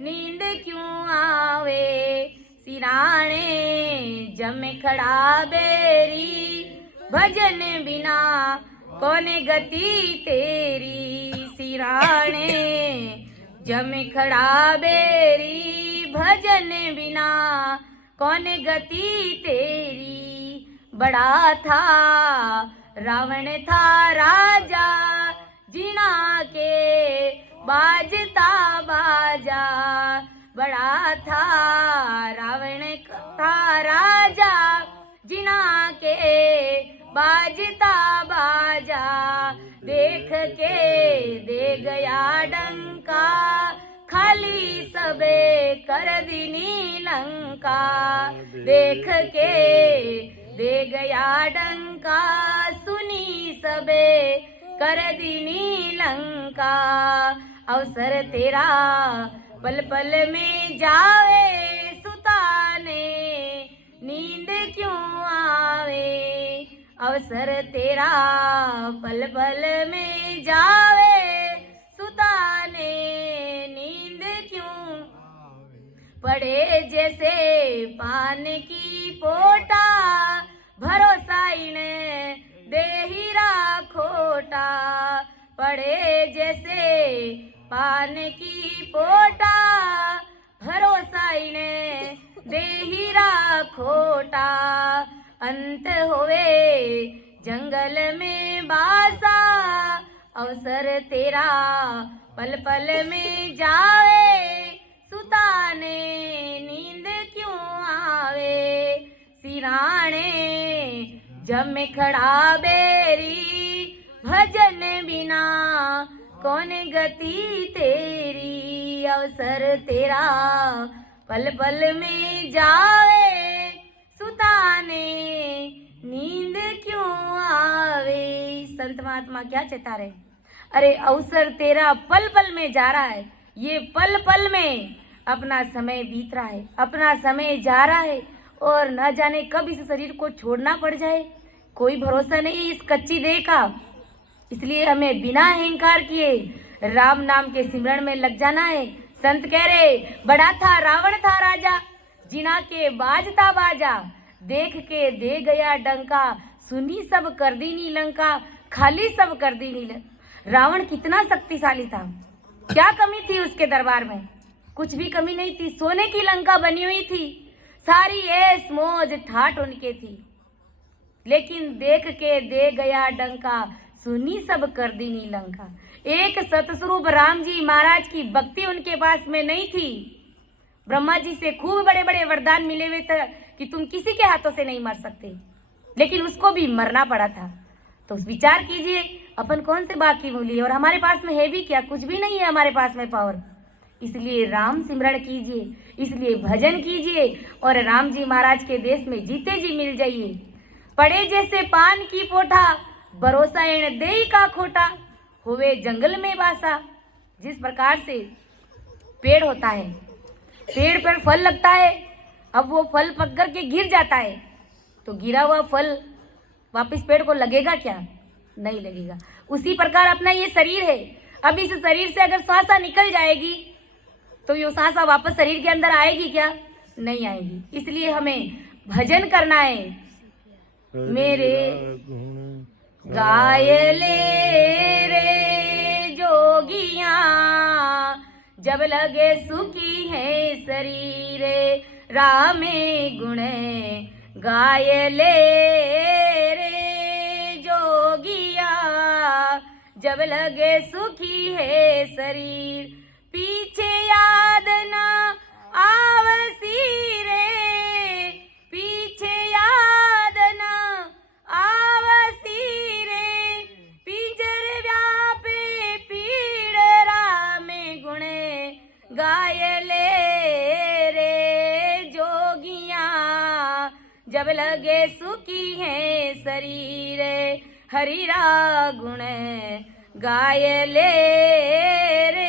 नींद क्यों आवे। सिराने जम खड़ा बेरी, भजन बिना कौन गति तेरी। सिराने जम खड़ा बेरी, भजन बिना कौन गति तेरी। बड़ा था रावण था राजा, जिना के बाजता बाजा। बड़ा था रावण था राजा, जिना के बाजता बाजा। देख के दे गया डंका, खाली सबे कर दीनी लंका। देख के दे गया डंका, सुनी सबे कर दीनी लंका। अवसर तेरा पल पल में जावे सुताने, नींद क्यों आवे। अवसर तेरा पल पल में जावे सुताने, नींद क्यों। पड़े जैसे पान की पोटा, भरोसा इन्हें दे ही राखोटा। पड़े जैसे पान की पोटा, भरोसा इन्हें दे ही राखोटा। अंत होवे जंगल में बासा, अवसर तेरा पल पल में जावे सुताने, नींद क्यों आवे। सिराने जम खड़ा बेरी, भजन बिना कौन गति तेरी। अवसर तेरा पल पल में जावे सुताने, नींद क्यों आवे। संत महात्मा क्या चेता रहे, अरे अवसर तेरा पल पल में जा रहा है, ये पल पल में अपना समय बीत रहा है, अपना समय जा रहा है, और न जाने कब इस शरीर को छोड़ना पड़ जाए, कोई भरोसा नहीं इस कच्ची देह का। इसलिए हमें बिना अहंकार किए राम नाम के सिमरन में लग जाना है। संत कह रहे, बड़ा था रावण था राजा, जिना के बाजता बाजा। देख के दे गया डंका, सुनी सब कर दी नी लंका। खाली सब कर दी नी लंका। रावण कितना शक्तिशाली था, क्या कमी थी उसके दरबार में? कुछ भी कमी नहीं थी, सोने की लंका बनी हुई थी, सारी ऐश मौज ठाठ उनके थी। लेकिन देख के दे गया डंका, सुनी सब कर दी नी लंका। एक सतस्वरूप राम जी महाराज की भक्ति उनके पास में नहीं थी। ब्रह्मा जी से खूब बड़े बड़े वरदान मिले हुए थे कि तुम किसी के हाथों से नहीं मर सकते, लेकिन उसको भी मरना पड़ा था। तो विचार कीजिए, अपन कौन से बाकी बोलिए, और हमारे पास में है भी क्या, कुछ भी नहीं है हमारे पास में पावर। इसलिए राम सिमरण कीजिए, इसलिए भजन कीजिए और राम जी महाराज के देश में जीते जी मिल जाइए। पड़े जैसे पान की पोठा, भरोसा एण देई का खोटा, हुए जंगल में बासा। जिस प्रकार से पेड़ होता है, पेड़ पर फल लगता है, अब वो फल पक कर के गिर जाता है, तो गिरा हुआ फल वापस पेड़ को लगेगा क्या? नहीं लगेगा। उसी प्रकार अपना ये शरीर है, अब इस शरीर से अगर सांसा निकल जाएगी तो ये सांसा वापस शरीर के अंदर आएगी क्या? नहीं आएगी। इसलिए हमें भजन करना है। मेरे गाय ले रे जोगिया, जब लगे सुखी है शरीरे, रामे गुण गाय ले रे जोगिया, जब लगे सुखी है शरीर। पीछे याद ना आवसी रे, पीछे याद ना आवसी रे, पिंजर व्यापे पीड़ रामे गुणे गाय ले रे जोगिया, जब लगे सुखी है शरीर, हरिरा गुण गाय ले रे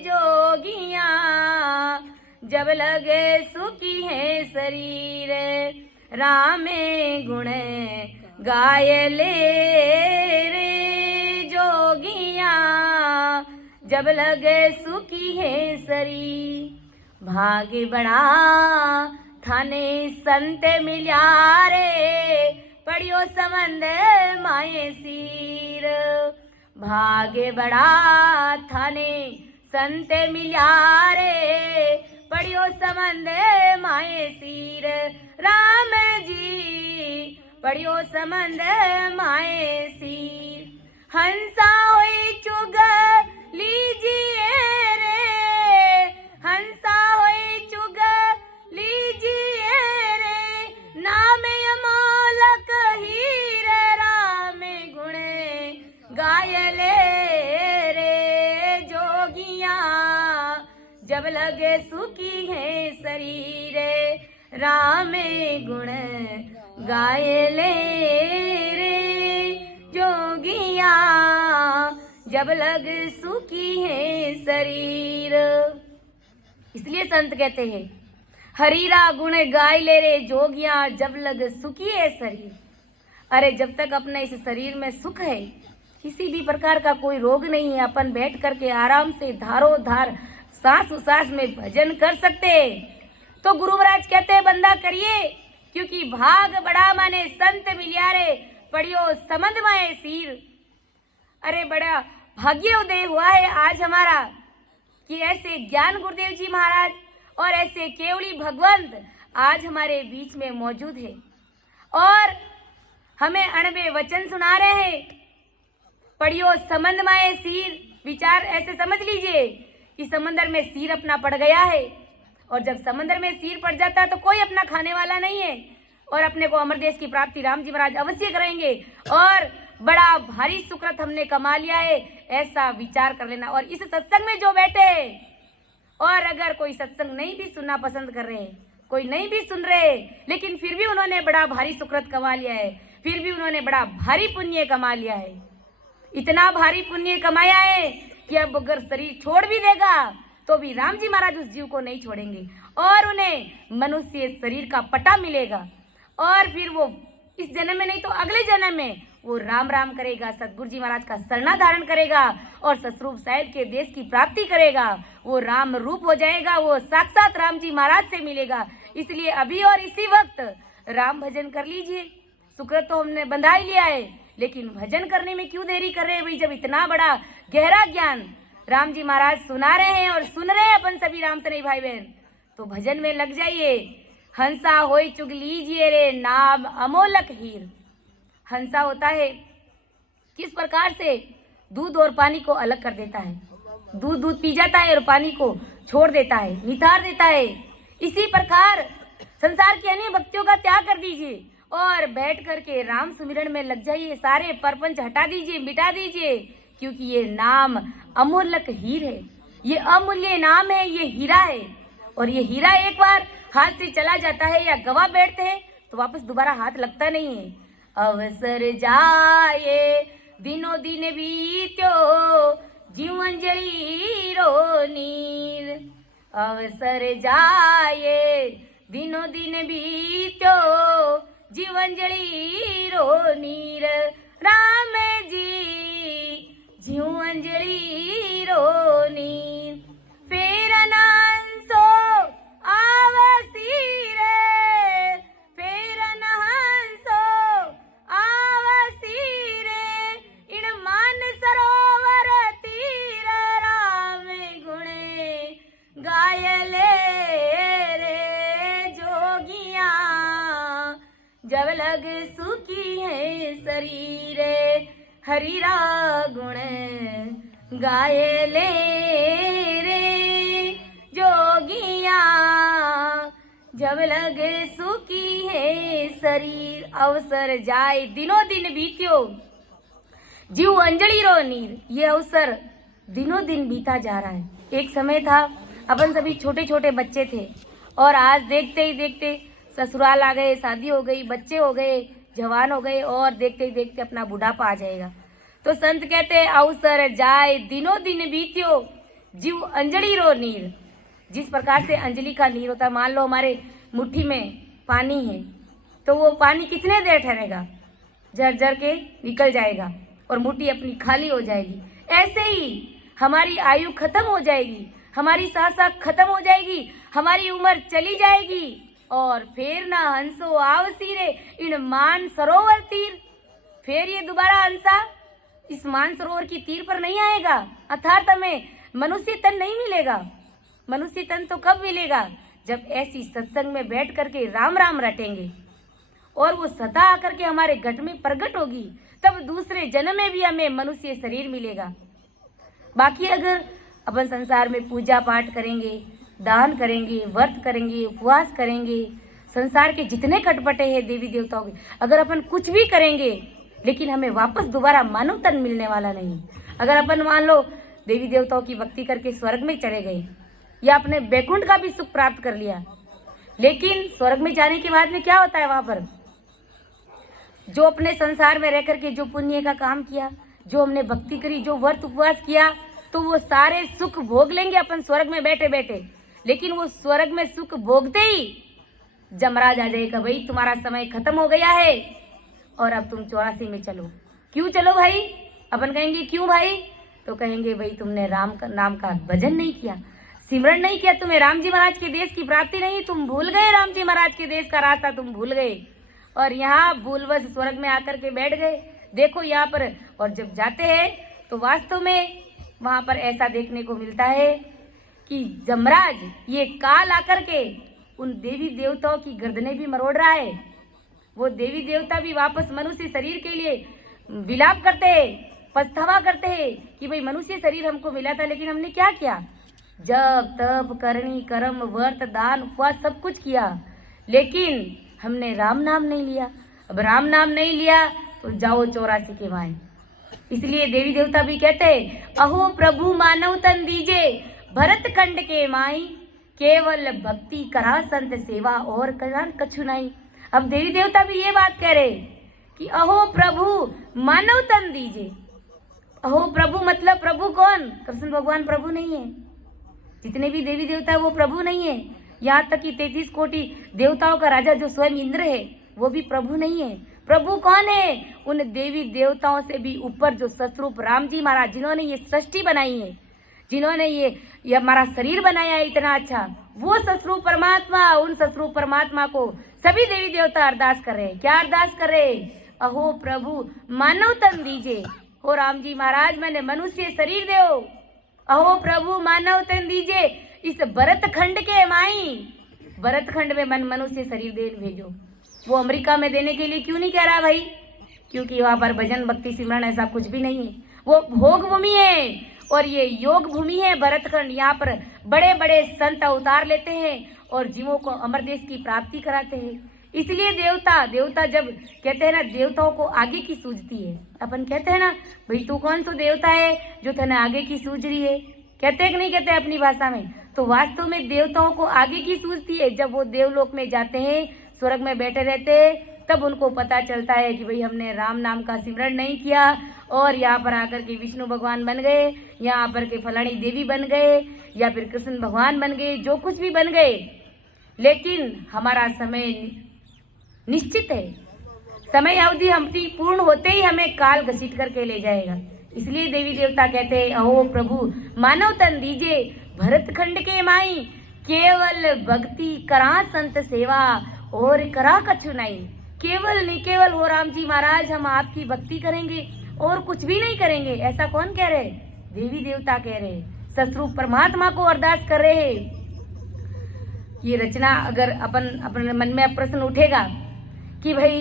जोगिया, जब लगे सुखी है शरीर, रामे गुण गाय ले रे जोगिया, जब लगे सुखी है शरीर। भाग्य बड़ा थाने संत मिल्या रे, पड़ियो संबंध माये सीर। भाग्य बड़ा थाने संत मिल्या रे, पड़ियो संबंध माये सीर। राम जी पड़ियो संबंध माये सीर। हंसा होई चुग लीजिए रे, हंसा होई चुग लीजिए रे, नाम अमोलक हीर, राम गुण गाय ले रे जोगिया, जब लगे सुखी है शरीर, राम गुण गाय ले रे जोगिया, जब लग सुखी है शरीर। इसलिए संत कहते हैं हरीरा गुण गाय ले रे जोगिया, जब लग सुखी है शरीर। अरे जब तक अपने इस शरीर में सुख है, किसी भी प्रकार का कोई रोग नहीं है, अपन बैठ करके आराम से धारो धार सांस सांस में भजन कर सकते। तो गुरु महाराज कहते हैं बंदा करिए, क्योंकि भाग बड़ा माने संत मिलिया रे, पढ़ियो समंद माए सीर। अरे बड़ा भाग्योदय हुआ है आज हमारा कि ऐसे ज्ञान गुरुदेव जी महाराज और ऐसे केवली भगवंत आज हमारे बीच में मौजूद है और हमें अणबे वचन सुना रहे हैं। पढ़ियो समंद माए सीर। विचार ऐसे समझ लीजिए कि समंदर में सिर अपना पड़ गया है, और जब समंदर में सिर पड़ जाता है तो कोई अपना खाने वाला नहीं है, और अपने को अमर देश की प्राप्ति राम जी महाराज अवश्य कराएंगे, और बड़ा भारी सुकृत हमने कमा लिया है, ऐसा विचार कर लेना। और इस सत्संग में जो बैठे हैं, और अगर कोई सत्संग नहीं भी सुनना पसंद कर रहे हैं, कोई नहीं भी सुन रहे, लेकिन फिर भी उन्होंने बड़ा भारी सुकृत कमा लिया है, फिर भी उन्होंने बड़ा भारी पुण्य कमा लिया है। इतना भारी पुण्य कमाया है कि अब अगर शरीर छोड़ भी देगा तो भी राम जी महाराज उस जीव को नहीं छोड़ेंगे, और उन्हें मनुष्य शरीर का पटा मिलेगा, और फिर वो इस जन्म में नहीं तो अगले जन्म में वो राम राम करेगा, सतगुरु जी महाराज का शरणा धारण करेगा और ससरूप साहिब के देश की प्राप्ति करेगा। वो राम रूप हो जाएगा, वो साक्षात राम जी महाराज से मिलेगा। इसलिए अभी और इसी वक्त राम भजन कर लीजिए। सुकृत तो हमने बंधा ही लिया है, लेकिन भजन करने में क्यों देरी कर रहे हैं भाई? जब इतना बड़ा गहरा ज्ञान राम जी महाराज सुना रहे हैं और सुन रहे हैं अपन सभी राम सनई भाई बहन, तो भजन में लग जाइए। हंसा होई चुग लीजिए रे, नाम अमोलक हीर। हंसा होता है किस प्रकार से दूध और पानी को अलग कर देता है, दूध पी जाता है और पानी को छोड़ देता है, निथार देता है। इसी प्रकार संसार की अन्य भक्तियों का त्याग कर दीजिए और बैठ करके राम सुमिरन में लग जाइए। सारे परपंच हटा दीजिए, मिटा दीजिए, क्योंकि ये नाम अमूल्यक हीर है, ये अमूल्य नाम है, ये हीरा है। और ये हीरा एक बार हाथ से चला जाता है या गवा बैठते हैं तो वापस दोबारा हाथ लगता नहीं है। अवसर जाए दिनों दिन बीत्यो, जीव अंजलि रो नीर। अवसर जाए दिनों दिन बीत्यो, जीव अंजलि रो नीर। राम जी जीव अंजलि रो नीर। फेर नहंसो आवसी रे, फेर नहंसो आवसी रे। इन मान सरोवर तीर, राम गुणे गायले रे जोगिया। जब लग सुखी है शरीर, हरिरा गुण गाए ले रे जोगिया। जब लग सुखी है शरीर। अवसर जाए दिनों दिन बीत्यो, जीव अंजलि रो नीर। ये अवसर दिनों दिन बीता जा रहा है। एक समय था अपन सभी छोटे छोटे बच्चे थे और आज देखते ही देखते ससुराल आ गए, शादी हो गई, बच्चे हो गए, जवान हो गए और देखते ही देखते अपना बुढ़ापा आ जाएगा। तो संत कहते हैं अवसर जाए दिनों दिन बीत्यो, जीव अंजलि रो नीर। जिस प्रकार से अंजलि का नीर होता है, मान लो हमारे मुट्ठी में पानी है तो वो पानी कितने देर ठहरेगा, झरझर के निकल जाएगा और मुट्ठी अपनी खाली हो जाएगी। ऐसे ही हमारी आयु खत्म हो जाएगी, हमारी सांस खत्म हो जाएगी, हमारी उम्र चली जाएगी। और फिर ना हंसो आवसी रे, इन मान सरोवर तीर। फिर ये दोबारा हंसा इस मान सरोवर की तीर पर नहीं आएगा, अर्थात हमें मनुष्य तन नहीं मिलेगा। मनुष्य तन तो कब मिलेगा, जब ऐसी सत्संग में बैठ करके राम राम रटेंगे और वो सदा आकर के हमारे घट में प्रकट होगी, तब दूसरे जन्म में भी हमें मनुष्य शरीर मिलेगा। बाकी अगर अपन संसार में पूजा पाठ करेंगे, दान करेंगे, व्रत करेंगे, उपवास करेंगे, संसार के जितने खटपटे हैं देवी देवताओं के, अगर अपन कुछ भी करेंगे लेकिन हमें वापस दोबारा मानव तन मिलने वाला नहीं। अगर अपन मान लो देवी देवताओं की भक्ति करके स्वर्ग में चले गए या अपने बैकुंठ का भी सुख प्राप्त कर लिया, लेकिन स्वर्ग में जाने के बाद में क्या होता है, वहां पर जो अपने संसार में रह करके जो पुण्य का काम किया, जो हमने भक्ति करी, जो व्रत उपवास किया, तो वो सारे सुख भोग लेंगे अपन स्वर्ग में बैठे बैठे। लेकिन वो स्वर्ग में सुख भोगते ही जमराज आ जाएगा, भाई तुम्हारा समय खत्म हो गया है और अब तुम 84 में चलो। क्यों चलो भाई? अपन कहेंगे क्यों भाई? तो कहेंगे भाई तुमने राम का नाम का भजन नहीं किया, सिमरन नहीं किया, तुम्हें राम जी महाराज के देश की प्राप्ति नहीं, तुम भूल गए राम जी महाराज के देश का रास्ता, तुम भूल गए और यहाँ भूलवश स्वर्ग में आकर के बैठ गए। देखो यहाँ पर, और जब जाते हैं तो वास्तव में वहां पर ऐसा देखने को मिलता है कि जमराज ये काल आकर के उन देवी देवताओं की गर्दनें भी मरोड़ रहा है। वो देवी देवता भी वापस मनुष्य शरीर के लिए विलाप करते हैं, पछतावा करते हैं कि भाई मनुष्य शरीर हमको मिला था लेकिन हमने क्या किया, जप तप करनी कर्म व्रत दान उपवास सब कुछ किया, लेकिन हमने राम नाम नहीं लिया। अब राम नाम नहीं लिया तो जाओ 84 के माए। इसलिए देवी देवता भी कहते हैं अहो प्रभु मानव तन दीजे, भरत खंड के माई, केवल भक्ति करा संत सेवा और कल्याण कछु नहीं। अब देवी देवता भी ये बात कह रहे कि अहो प्रभु मानव तन दीजिए। अहो प्रभु मतलब प्रभु कौन? कृष्ण भगवान प्रभु नहीं है, जितने भी देवी देवता है वो प्रभु नहीं है। यहाँ तक कि 33 कोटि देवताओं का राजा जो स्वयं इंद्र है वो भी प्रभु नहीं है। प्रभु कौन है? उन देवी देवताओं से भी ऊपर जो सतरूप राम जी महाराज, जिन्होंने ये सृष्टि बनाई है, जिन्होंने ये हमारा शरीर बनाया है इतना अच्छा, वो सतरूप परमात्मा, उन सतरूप परमात्मा को सभी देवी देवता अरदास कर रहे हैं। क्या अरदास कर रहे हैं? अहो प्रभु मानव तन दीजिए, हो राम जी महाराज मैंने मनुष्य शरीर दो। अहो प्रभु मानव तन दीजिए, इस भरत खंड के माई, भरत खंड में मन मनुष्य शरीर दे भेजो। वो अमेरिका में देने के लिए क्यों नहीं कह रहा भाई? क्योंकि वहां पर भजन भक्ति सिमरन ऐसा कुछ भी नहीं है, वो भोग भूमि है और ये योग भूमि है भरतखंड। यहाँ पर बड़े बड़े संत अवतार लेते हैं और जीवों को अमर देश की प्राप्ति कराते हैं। इसलिए देवता जब कहते हैं ना, देवताओं को आगे की सूझती है। अपन कहते हैं ना, भाई तू कौन सा देवता है जो तेने आगे की सूझ रही है, कहते हैं कि नहीं कहते अपनी भाषा में। तो वास्तव में देवताओं को आगे की सूझती है। जब वो देवलोक में जाते हैं, स्वर्ग में बैठे रहते हैं, तब उनको पता चलता है कि भाई हमने राम नाम का सिमरण नहीं किया और यहाँ पर आकर के विष्णु भगवान बन गए, यहाँ पर के फलानी देवी बन गए, या फिर कृष्ण भगवान बन गए, जो कुछ भी बन गए। लेकिन हमारा समय निश्चित है, समय अवधि हमारी पूर्ण होते ही हमें काल घसीट करके ले जाएगा। इसलिए देवी देवता कहते हैं, अहो प्रभु मानव तन दीजिए भरत खंड के माई, केवल भक्ति करा संत सेवा और करा कछु नहीं। केवल नहीं, केवल हो राम जी महाराज हम आपकी भक्ति करेंगे और कुछ भी नहीं करेंगे। ऐसा कौन कह रहे? देवी देवता कह रहे, सतरूप परमात्मा को अरदास कर रहे हैं। ये रचना अगर अपने मन में प्रश्न उठेगा कि भाई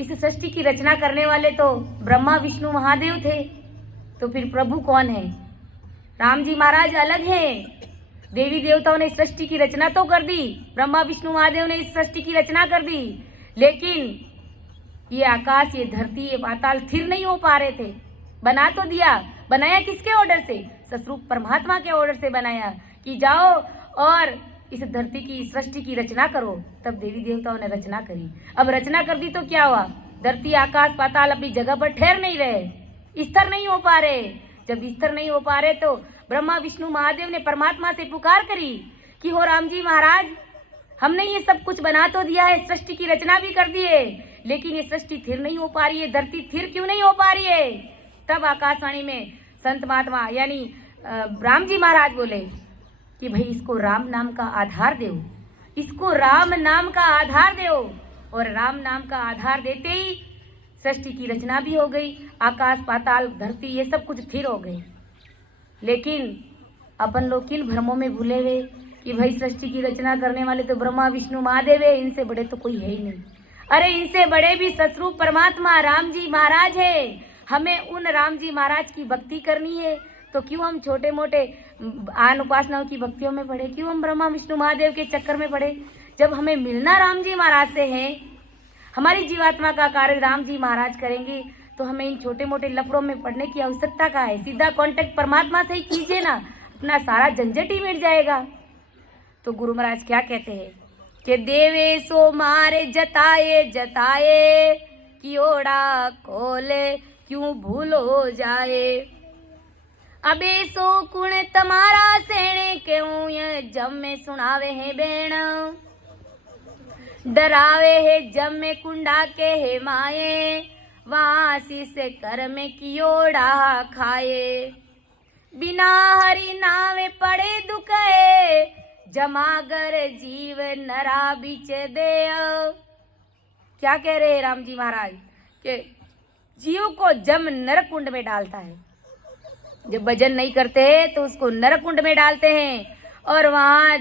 इस सृष्टि की रचना करने वाले तो ब्रह्मा विष्णु महादेव थे, तो फिर प्रभु कौन है? राम जी महाराज अलग हैं। देवी देवताओं ने सृष्टि की रचना तो कर दी, ब्रह्मा विष्णु महादेव ने इस सृष्टि की रचना कर दी, लेकिन ये आकाश, ये धरती, ये पाताल स्थिर नहीं हो पा रहे थे। बना तो दिया, बनाया किसके ऑर्डर से? सतरूप परमात्मा के ऑर्डर से बनाया कि जाओ और इस धरती की सृष्टि की रचना करो। तब देवी देवताओं ने रचना करी। अब रचना कर दी तो क्या हुआ? धरती आकाश पाताल अपनी जगह पर ठहर नहीं रहे, स्थिर नहीं हो पा रहे। जब स्थिर नहीं हो पा रहे तो ब्रह्मा विष्णु महादेव ने परमात्मा से पुकार करी कि हो राम जी महाराज, हमने ये सब कुछ बना तो दिया है, सृष्टि की रचना भी कर दी है, लेकिन ये सृष्टि स्थिर नहीं हो पा रही है, धरती स्थिर क्यों नहीं हो पा रही है? तब आकाशवाणी में संत महात्मा यानी राम जी महाराज बोले कि भाई इसको राम नाम का आधार दो, इसको राम नाम का आधार दो। और राम नाम का आधार देते ही सृष्टि की रचना भी हो गई, आकाश पाताल धरती ये सब कुछ स्थिर हो गए। लेकिन अपन लोग किन भ्रमों में भूले हुए कि भाई सृष्टि की रचना करने वाले तो ब्रह्मा विष्णु महादेव है, इनसे बड़े तो कोई है ही नहीं। अरे इनसे बड़े भी सतरूप परमात्मा राम जी महाराज है। हमें उन राम जी महाराज की भक्ति करनी है, तो क्यों हम छोटे मोटे आन उपासनाओं की भक्तियों में पड़े? क्यों हम ब्रह्मा विष्णु महादेव के चक्कर में पड़े? जब हमें मिलना राम जी महाराज से है, हमारी जीवात्मा का कार्य राम जी महाराज करेंगे, तो हमें इन छोटे मोटे लफड़ों में पड़ने की आवश्यकता का है? सीधा कांटेक्ट परमात्मा से ही कीजिए ना, अपना सारा झंझट ही मिट जाएगा। तो गुरु महाराज क्या कहते हैं कि देवे सो मारे जताए जताए, कियोड़ा खोले क्यों भूल हो जाए। अबे सो कुण तमारा सेणे क्यों ये जब में सुनावे है बेण, डरावे है जब में कुंडा के है माए, वहाँ से कर में कियोड़ा खाए। बिना हरि नावे पड़े दुख है, जमागर जीव नरा बीच दे। क्या कह रहे हैं राम जी महाराज कि जीव को जम नरक कुंड में डालता है। जब भजन नहीं करते हैं तो उसको नरक कुंड में डालते हैं, और वहाँ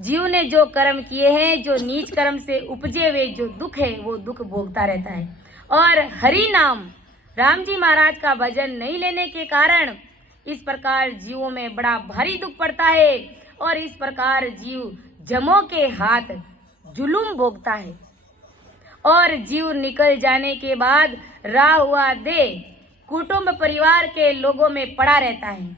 जीव ने जो कर्म किए हैं, जो नीच कर्म से उपजे हुए जो दुख है, वो दुख भोगता रहता है। और हरि नाम राम जी महाराज का भजन नहीं लेने के कारण इस प्रकार जीवों में बड़ा भारी दुख पड़ता है, और इस प्रकार जीव जमों के हाथ जुलूम भोगता है। और जीव निकल जाने के बाद राह हुआ दे कुटुंब परिवार के लोगों में पड़ा रहता है।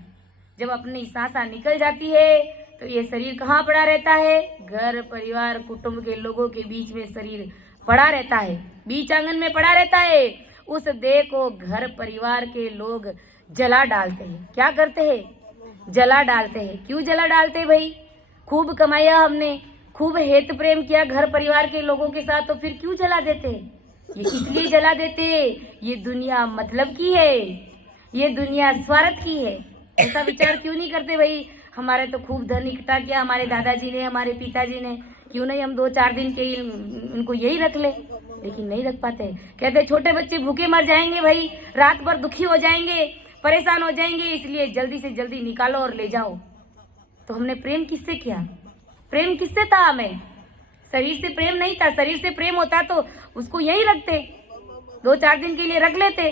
जब अपनी सांसा निकल जाती है तो ये शरीर कहाँ पड़ा रहता है? घर परिवार कुटुंब के लोगों के बीच में शरीर पड़ा रहता है, बीच आंगन में पड़ा रहता है। उस देह को घर परिवार के लोग जला डालते हैं। क्या करते हैं? जला डालते हैं। क्यों जला डालते हैं भाई? खूब कमाया हमने, खूब हेत प्रेम किया घर परिवार के लोगों के साथ, तो फिर क्यों जला देते हैं? ये इसलिए जला देते हैं, ये दुनिया मतलब की है, ये दुनिया स्वार्थ की है। ऐसा विचार क्यों नहीं करते भाई? हमारे तो खूब धन इकट्ठा किया हमारे दादाजी ने, हमारे पिताजी ने, क्यों नहीं हम 2-4 दिन के इनको यही रख ले? लेकिन नहीं रख पाते। कहते छोटे बच्चे भूखे मर जाएंगे भाई, रात भर दुखी हो जाएंगे, परेशान हो जाएंगे, इसलिए जल्दी से जल्दी निकालो और ले जाओ। तो हमने प्रेम किससे किया? प्रेम किससे था? हमें शरीर से प्रेम नहीं था। शरीर से प्रेम होता तो उसको यहीं रखते, 2-4 दिन के लिए रख लेते।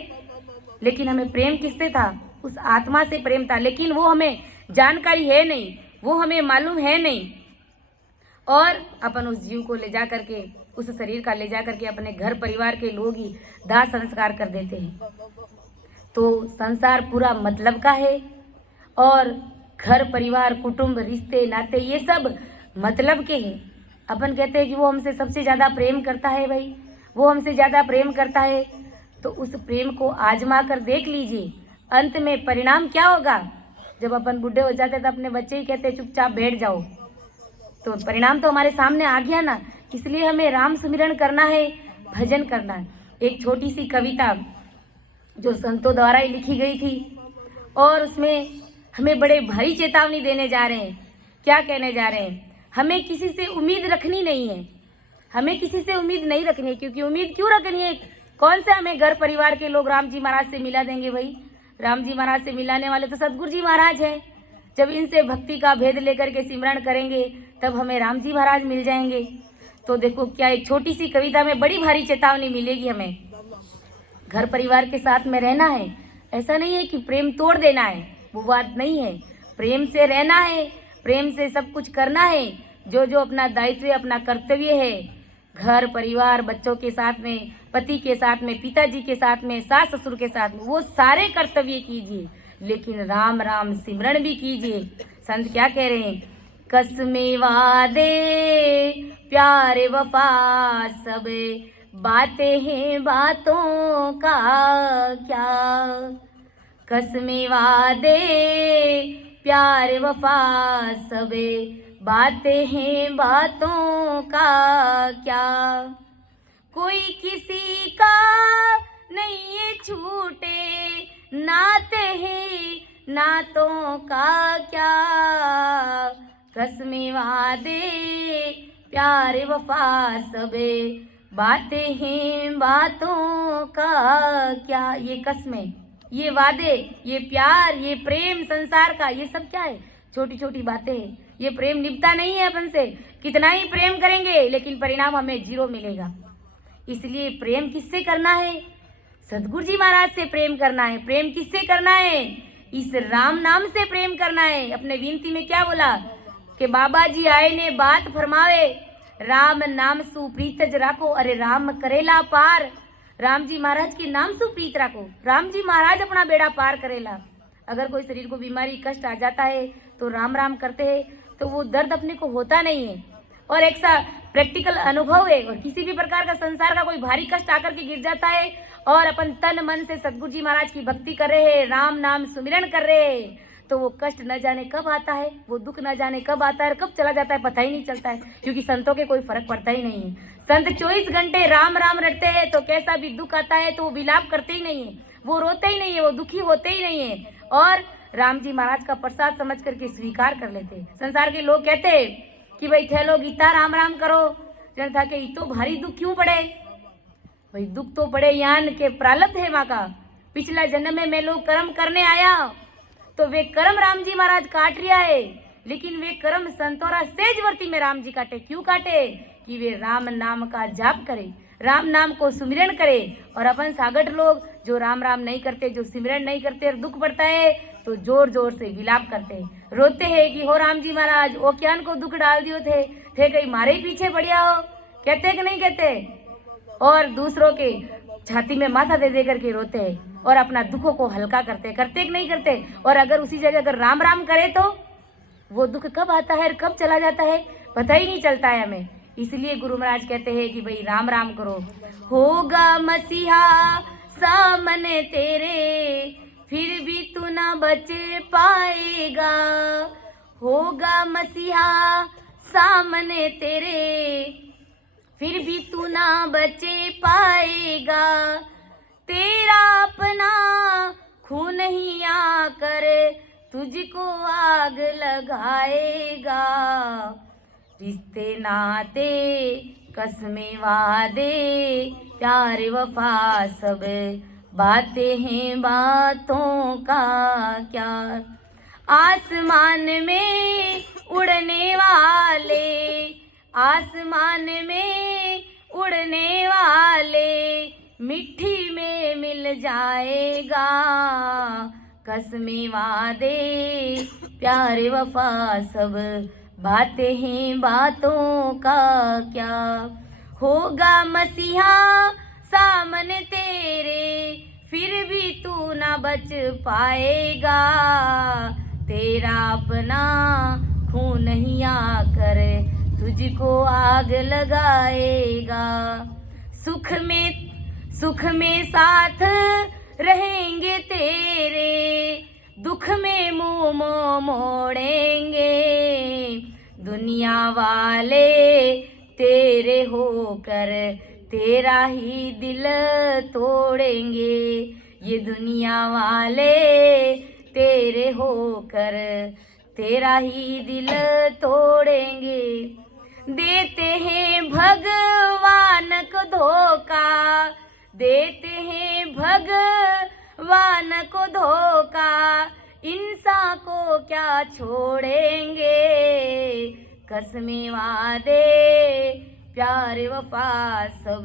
लेकिन हमें प्रेम किससे था? उस आत्मा से प्रेम था, लेकिन वो हमें जानकारी है नहीं, वो हमें मालूम है नहीं। और अपन उस जीव को ले जा करके, उस शरीर का ले जा करके अपने घर परिवार के लोग ही दाह संस्कार कर देते हैं। तो संसार पूरा मतलब का है और घर परिवार कुटुंब रिश्ते नाते ये सब मतलब के हैं। अपन कहते हैं कि वो हमसे सबसे ज़्यादा प्रेम करता है, भाई वो हमसे ज़्यादा प्रेम करता है, तो उस प्रेम को आजमा कर देख लीजिए, अंत में परिणाम क्या होगा। जब अपन बूढ़े हो जाते तो अपने बच्चे ही कहते चुपचाप बैठ जाओ, तो परिणाम तो हमारे सामने आ गया ना। इसलिए हमें राम सुमिरन करना है, भजन करना है। एक छोटी सी कविता जो संतों द्वारा ही लिखी गई थी और उसमें हमें बड़े भारी चेतावनी देने जा रहे हैं। क्या कहने जा रहे हैं? हमें किसी से उम्मीद रखनी नहीं है, हमें किसी से उम्मीद नहीं रखनी है। क्योंकि उम्मीद क्यों रखनी है? कौन से हमें घर परिवार के लोग राम जी महाराज से मिला देंगे? भाई राम जी महाराज से मिलाने वाले तो सतगुरु जी महाराज हैं। जब इनसे भक्ति का भेद लेकर के सिमरण करेंगे तब हमें राम जी महाराज मिल जाएंगे। तो देखो क्या एक छोटी सी कविता में बड़ी भारी चेतावनी मिलेगी हमें। घर परिवार के साथ में रहना है, ऐसा नहीं है कि प्रेम तोड़ देना है, वो बात नहीं है। प्रेम से रहना है, प्रेम से सब कुछ करना है, जो जो अपना दायित्व है, अपना कर्तव्य है, घर परिवार बच्चों के साथ में, पति के साथ में, पिताजी के साथ में, सास ससुर के साथ में, वो सारे कर्तव्य कीजिए, लेकिन राम राम सिमरण भी कीजिए। संत क्या कह रहे हैं? कसमे वादे प्यारे वफा सब, बातें हैं बातों का क्या। कसमे वादे प्यार वफा सब, बातें हैं बातों का क्या। कोई किसी का नहीं ये छूटे, नाते हैं नातों का क्या। कसमे वादे प्यार वफा सब, बातें हैं बातों का क्या। ये कसमें, ये वादे, ये प्यार, ये प्रेम संसार का, ये सब क्या है? छोटी छोटी बातें हैं। ये प्रेम निभता नहीं है अपन से, कितना ही प्रेम करेंगे लेकिन परिणाम हमें जीरो मिलेगा। इसलिए प्रेम किससे करना है? सतगुरु जी महाराज से प्रेम करना है। प्रेम किससे करना है? इस राम नाम से प्रेम करना है। अपने विनती में क्या बोला कि बाबा जी आए ने बात फरमावे, राम नाम सुप्रीत राखो। अरे राम करेला पार, राम जी महाराज के नाम सुप्रीत राखो। राम जी महाराज अपना बेड़ा पार करेला। अगर कोई शरीर को बीमारी कष्ट आ जाता है तो राम राम करते हैं तो वो दर्द अपने को होता नहीं है। और एक सा प्रैक्टिकल अनुभव है। और किसी भी प्रकार का संसार का कोई भारी कष्ट आकर के गिर जाता है और अपन तन मन से सतगुरु जी महाराज की भक्ति कर रहे हैं, राम नाम सुमिरन कर रहे हैं, तो वो कष्ट न जाने कब आता है, वो दुख न जाने कब आता है और कब चला जाता है पता ही नहीं चलता है। क्योंकि संतों के कोई फर्क पड़ता ही नहीं है। संत 24 घंटे राम राम रटते हैं तो कैसा भी दुख आता है तो वो विलाप करते ही नहीं है, वो रोते ही नहीं है, वो दुखी होते ही नहीं है और राम जी महाराज का प्रसाद समझ करके स्वीकार कर लेते हैं। संसार के लोग कहते हैं कि भाई थे लोग इतना राम राम करो, जन था कि तो भारी दुख क्यों पड़े? भाई दुख तो पड़े यान के प्रारब्ध है माँ का। पिछला जन्म में मैं लोग कर्म करने आया तो वे कर्म राम जी महाराज काट रिया है, लेकिन वे कर्म संतोरा सेजवर्ती में राम जी काटे। क्यों काटे? कि वे राम नाम का जाप करे, राम नाम को सुमिरन करे। और अपन सागट लोग जो राम राम नहीं करते, जो सिमरन नहीं करते और दुख पड़ता है तो जोर जोर से विलाप करते हैं, रोते हैं कि हो राम जी महाराज ओ क्यान को दुख डाल दियो थे कहीं मारे ही पीछे बढ़िया हो। कहते कि नहीं कहते? और दूसरों के छाती में माथा दे दे करके रोते हैं और अपना दुखों को हल्का करते कि नहीं करते? और अगर उसी जगह अगर राम राम करे तो वो दुख कब आता है और कब चला जाता है पता ही नहीं चलता है हमें। इसलिए गुरु महाराज कहते हैं कि भाई राम राम करो। होगा मसीहा सामने तेरे, फिर भी तू ना बच पाएगा। होगा मसीहा सामने तेरे, फिर भी तू ना बचे पाएगा। तेरा अपना खून ही आकर तुझको आग लगाएगा। रिश्ते नाते कसमें वादे प्यार वफा सब, बातें हैं बातों का क्या। आसमान में उड़ने वाले, आसमान में उड़ने वाले, मिट्टी में मिल जाएगा। कसमें वादे प्यार वफा सब, बातें हैं बातों का क्या। होगा मसीहा सामने तेरे, फिर भी तू ना बच पाएगा। तेरा अपना खून नहीं आकर तुझको आग लगाएगा। सुख में साथ रहेंगे तेरे, दुख में मुंह मोड़ेंगे। दुनिया वाले तेरे होकर तेरा ही दिल तोड़ेंगे। ये दुनिया वाले तेरे होकर तेरा ही दिल तोड़ेंगे। देते हैं भगवान को धोखा, देते हैं भगवान को धोखा। इंसान को क्या छोड़ेंगे, कसमें वादे प्यार वफा सब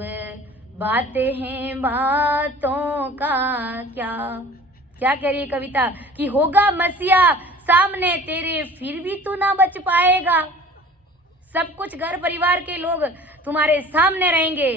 बातें हैं बातों का क्या। क्या कह रही है कविता कि होगा मसीहा सामने तेरे, फिर भी तू ना बच पाएगा। सब कुछ घर परिवार के लोग तुम्हारे सामने रहेंगे,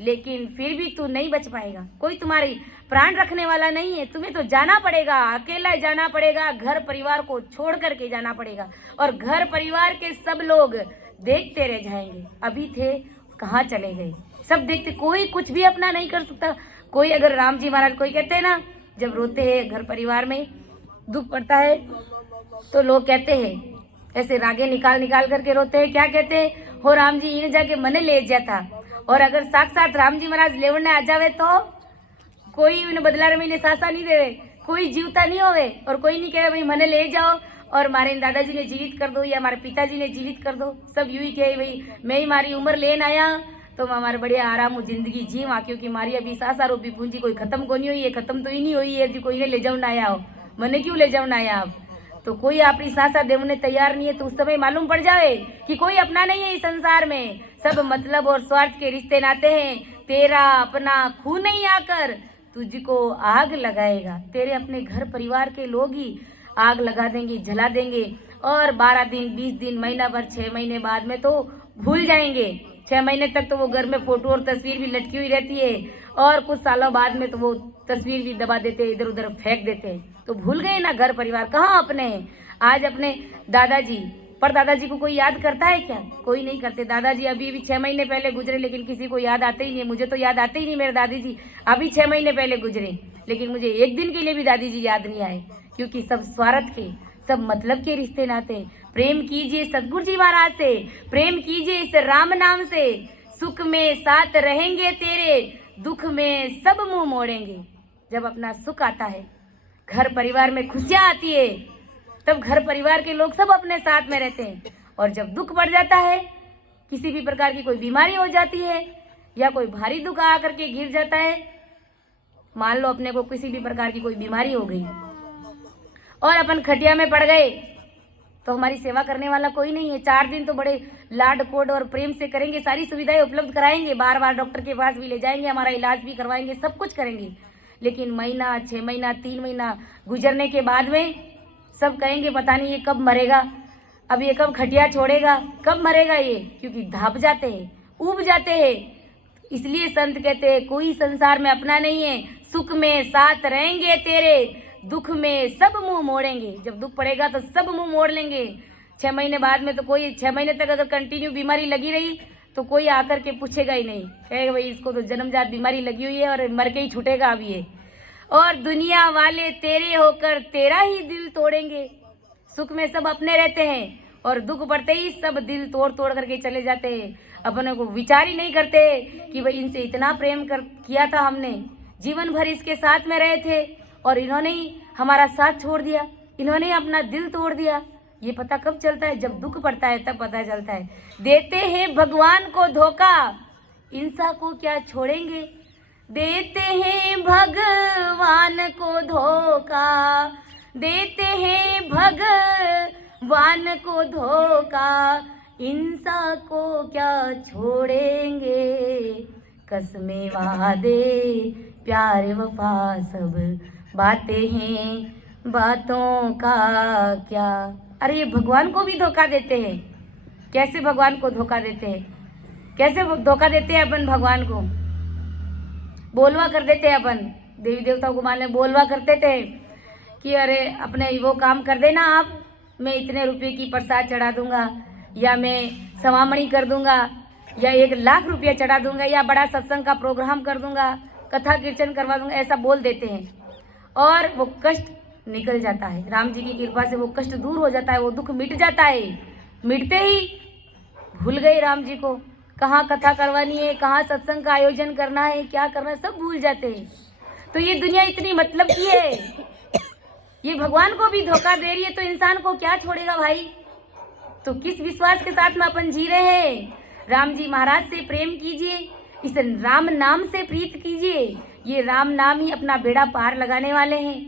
लेकिन फिर भी तू नहीं बच पाएगा। कोई तुम्हारी प्राण रखने वाला नहीं है। तुम्हें तो जाना पड़ेगा, अकेला जाना पड़ेगा, घर परिवार को छोड़ करके जाना पड़ेगा। और घर परिवार के सब लोग देखते रह जाएंगे, अभी थे कहाँ चले गए। सब देखते, कोई कुछ भी अपना नहीं कर सकता। कोई अगर राम जी महाराज कोई कहते हैं ना, जब रोते हैं घर परिवार में दुख पड़ता है तो लोग कहते हैं ऐसे रागे निकाल निकाल करके रोते हैं। क्या कहते हैं, हो राम जी इन जाके मने ले जाता। और अगर साक्षात राम जी महाराज लेवड़ने आ जावे तो कोई उन्हें बदला रमीने सासा नहीं देवे, कोई जीवता नहीं होवे। और कोई नहीं कहे भाई मने ले जाओ और मारे दादाजी ने जीवित कर दो या हमारे पिताजी ने जीवित कर दो। सब यूं ही कहे भाई मैं ही मारी उम्र लेन आया तो हमारे बढ़िया आराम जिंदगी जीवा, क्योंकि मारी अभी सासा रूपी पूंजी कोई खत्म को नहीं हुई है, खत्म तो ही नहीं हुई है जी, कोई ने ले जाओ ना आया हो, मने क्यों ले जाओ ना आया आप। तो कोई अपनी सासा देवने तैयार नहीं है, तो उस समय मालूम पड़ जाए कि कोई अपना नहीं है इस संसार में। सब मतलब और स्वार्थ के रिश्ते नाते हैं। तेरा अपना खून नहीं आकर तुझको आग लगाएगा। तेरे अपने घर परिवार के लोग ही आग लगा देंगे, जला देंगे। और 12 दिन 20 दिन महीना भर 6 महीने बाद में तो भूल जाएंगे। 6 महीने तक तो वो घर में फोटो और तस्वीर भी लटकी हुई रहती है, और कुछ सालों बाद में तो वो तस्वीर भी दबा देते, इधर उधर फेंक देते। तो भूल गए ना घर परिवार, कहाँ अपने। आज अपने दादाजी, पर दादाजी को कोई याद करता है क्या? कोई नहीं करते। दादाजी अभी भी 6 महीने पहले गुजरे, लेकिन किसी को याद आते ही नहीं। मुझे तो याद आते ही नहीं मेरे दादी जी, अभी 6 महीने पहले गुजरे, लेकिन मुझे एक दिन के लिए भी दादी जी याद नहीं आए, क्योंकि सब स्वार्थ के, सब मतलब के रिश्ते नाते। प्रेम कीजिए सतगुरु जी महाराज से, प्रेम कीजिए इस राम नाम से। सुख में साथ रहेंगे तेरे, दुख में सब मुंह मोड़ेंगे। जब अपना सुख आता है, घर परिवार में खुशियां आती है, तब घर परिवार के लोग सब अपने साथ में रहते हैं। और जब दुख पड़ जाता है, किसी भी प्रकार की कोई बीमारी हो जाती है या कोई भारी दुख आ करके गिर जाता है, मान लो अपने को किसी भी प्रकार की कोई बीमारी हो गई और अपन खटिया में पड़ गए, तो हमारी सेवा करने वाला कोई नहीं है। 4 दिन तो बड़े लाड कोड और प्रेम से करेंगे, सारी सुविधाएं उपलब्ध कराएंगे, बार बार डॉक्टर के पास भी ले जाएंगे, हमारा इलाज भी करवाएंगे, सब कुछ करेंगे। लेकिन महीना 6 महीना 3 महीना गुजरने के बाद में सब कहेंगे पता नहीं ये कब मरेगा, अब ये कब खटिया छोड़ेगा, कब मरेगा ये, क्योंकि धाप जाते हैं, उब जाते हैं। इसलिए संत कहते हैं कोई संसार में अपना नहीं है। सुख में साथ रहेंगे तेरे, दुख में सब मुंह मोड़ेंगे। जब दुख पड़ेगा तो सब मुंह मोड़ लेंगे। 6 महीने बाद में तो कोई 6 महीने तक अगर कंटिन्यू बीमारी लगी रही तो कोई आकर के पूछेगा ही नहीं, कहेगा भाई इसको तो जन्मजात बीमारी लगी हुई है और मर के ही छूटेगा अब ये। और दुनिया वाले तेरे होकर तेरा ही दिल तोड़ेंगे। सुख में सब अपने रहते हैं और दुख पड़ते ही सब दिल तोड़ तोड़ करके चले जाते हैं। अपने को विचार ही नहीं करते कि भाई इनसे इतना प्रेम किया था हमने, जीवन भर इसके साथ में रहे थे और इन्होंने ही हमारा साथ छोड़ दिया, इन्होंने अपना दिल तोड़ दिया। ये पता कब चलता है? जब दुख पड़ता है तब पता चलता है। देते हैं भगवान को धोखा, इंसान को क्या छोड़ेंगे। देते हैं भगवान को धोखा, देते हैं भगवान को धोखा, इंसान को क्या छोड़ेंगे। कसमें वादे प्यार वफा सब बातें हैं बातों का क्या। अरे ये भगवान को भी धोखा देते हैं। कैसे भगवान को धोखा देते हैं, कैसे धोखा देते हैं अपन भगवान को। बोलवा कर देते हैं अपन देवी देवताओं को, मान ले बोलवा करते थे कि अरे अपने वो काम कर देना आप, मैं इतने रुपए की प्रसाद चढ़ा दूंगा, या मैं समामणी कर दूंगा, या 1,00,000 रुपया चढ़ा दूंगा, या बड़ा सत्संग का प्रोग्राम कर दूंगा, कथा कीर्तन करवा दूंगा, ऐसा बोल देते हैं और वो कष्ट निकल जाता है। राम जी की कृपा से वो कष्ट दूर हो जाता है, वो दुख मिट जाता है। मिटते ही भूल गए राम जी को, कहाँ कथा करवानी है, कहाँ सत्संग का आयोजन करना है, क्या करना है, सब भूल जाते हैं। तो ये दुनिया इतनी मतलब की है, ये भगवान को भी धोखा दे रही है, तो इंसान को क्या छोड़ेगा भाई। तो किस विश्वास के साथ में अपन जी रहे हैं। राम जी महाराज से प्रेम कीजिए, इस राम नाम से प्रीत कीजिए। ये राम नाम ही अपना बेड़ा पार लगाने वाले हैं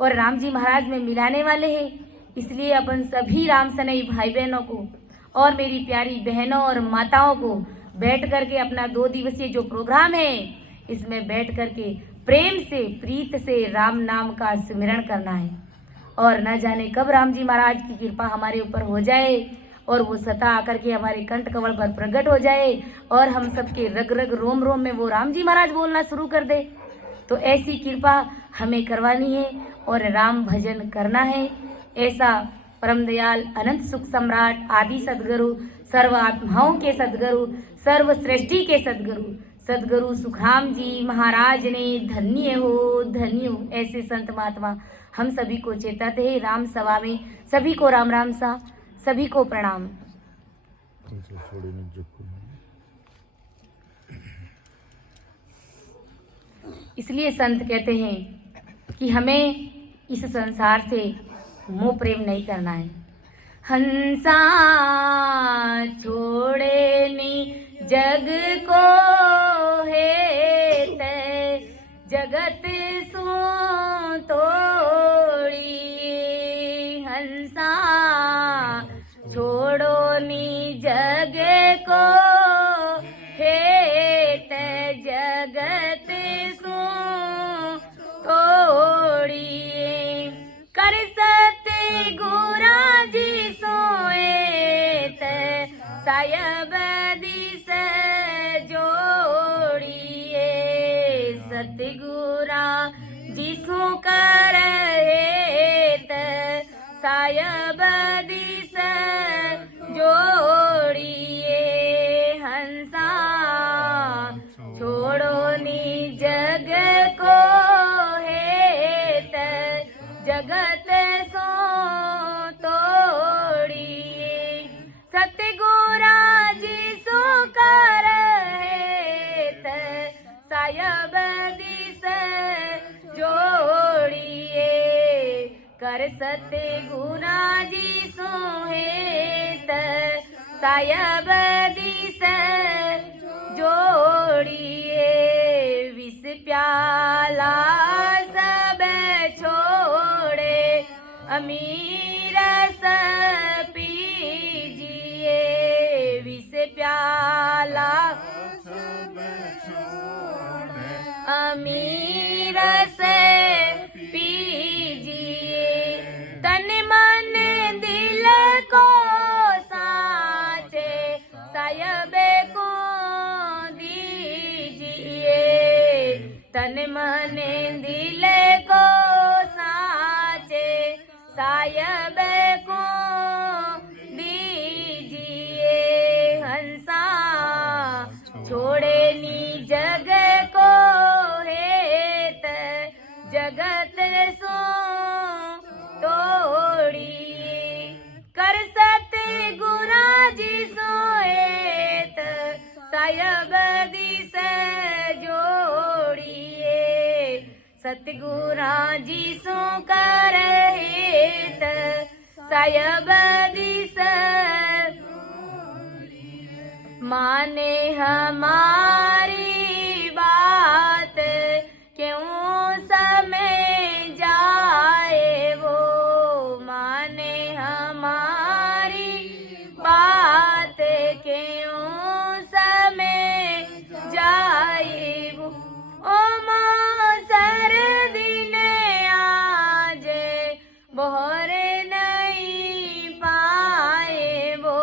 और राम जी महाराज में मिलाने वाले हैं। इसलिए अपन सभी राम सनई भाई बहनों को और मेरी प्यारी बहनों और माताओं को बैठ करके अपना 2 दिवसीय जो प्रोग्राम है, इसमें बैठ करके प्रेम से प्रीत से राम नाम का स्मरण करना है। और न जाने कब राम जी महाराज की कृपा हमारे ऊपर हो जाए और वो सता आकर के हमारे कंठ कमल पर प्रकट हो जाए और हम सबके रग रग रोम रोम में वो राम जी महाराज बोलना शुरू कर दे। तो ऐसी कृपा हमें करवानी है और राम भजन करना है। ऐसा परम दयाल अनंत सुख सम्राट आदि सदगुरु, सर्व आत्माओं के सदगुरु, सर्व सृष्टि के सदगुरु सुखराम जी महाराज ने धन्य हो। ऐसे संत महात्मा हम सभी को चेताते हैं। राम सभा में सभी को राम राम सा, सभी को प्रणाम। इसलिए संत कहते हैं कि हमें इस संसार से मोह प्रेम नहीं करना है। हंसा छोड़े नी जग को हेत, जगत सो तोड़ी। हंसा छोड़ो नी जग को हेत, जगत सो तोड़ी। कर सते गुरा जी सोएत, सायब दिस जोड़िए। सतगुरा जिसु कर हेत, सायब दिस जोड़िए। हंसा छोड़ो नी जग को हेत, जगत सो तोड़िए। सतगुरा जिसु कर हेत, सायब दिस जोड़िए। कर सतगुरा जिसु हेत, सायब दिस जोड़िए। विष प्याला सब छोड़े, अमीर रस पीजिए। विष प्याला सब छोड़े, अमीर रस पीजिए। तन मन दिल को साचे, सायब को दीजिए। तन मन दिल को साचे, सायब को दीजिए। हंसा छोड़े नी जग को हेत, जगत सो तोड़िए। कर सते गुरा जी सोएत, सायब दिस जोड़िए। सतगुरा जी सो कर हेत, सायब दिस माने हमारी बात, क्यों समय जाए वो। माने हमारी बात, क्यों समय जाए वो। ओ मौसर दिन आज बोहर नहीं पाए वो,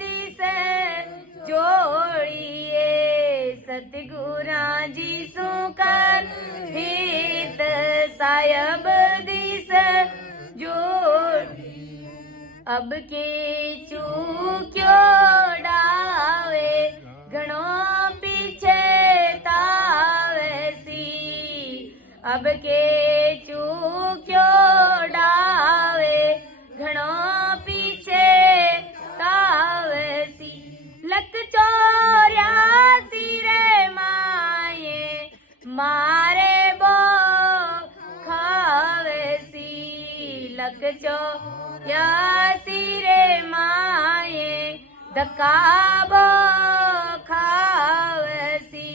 दिस जोड़िए सतगुरा जी सुकर हित सायब दिस जोड़ अब के चूक्यो डावे घणो पीछे तावेसी अब के चूक्यो डावे घणो पीछे तावेसी लक 84 रे माये मारे बो खावेसी लक 84 रे माये धकाबो खावसी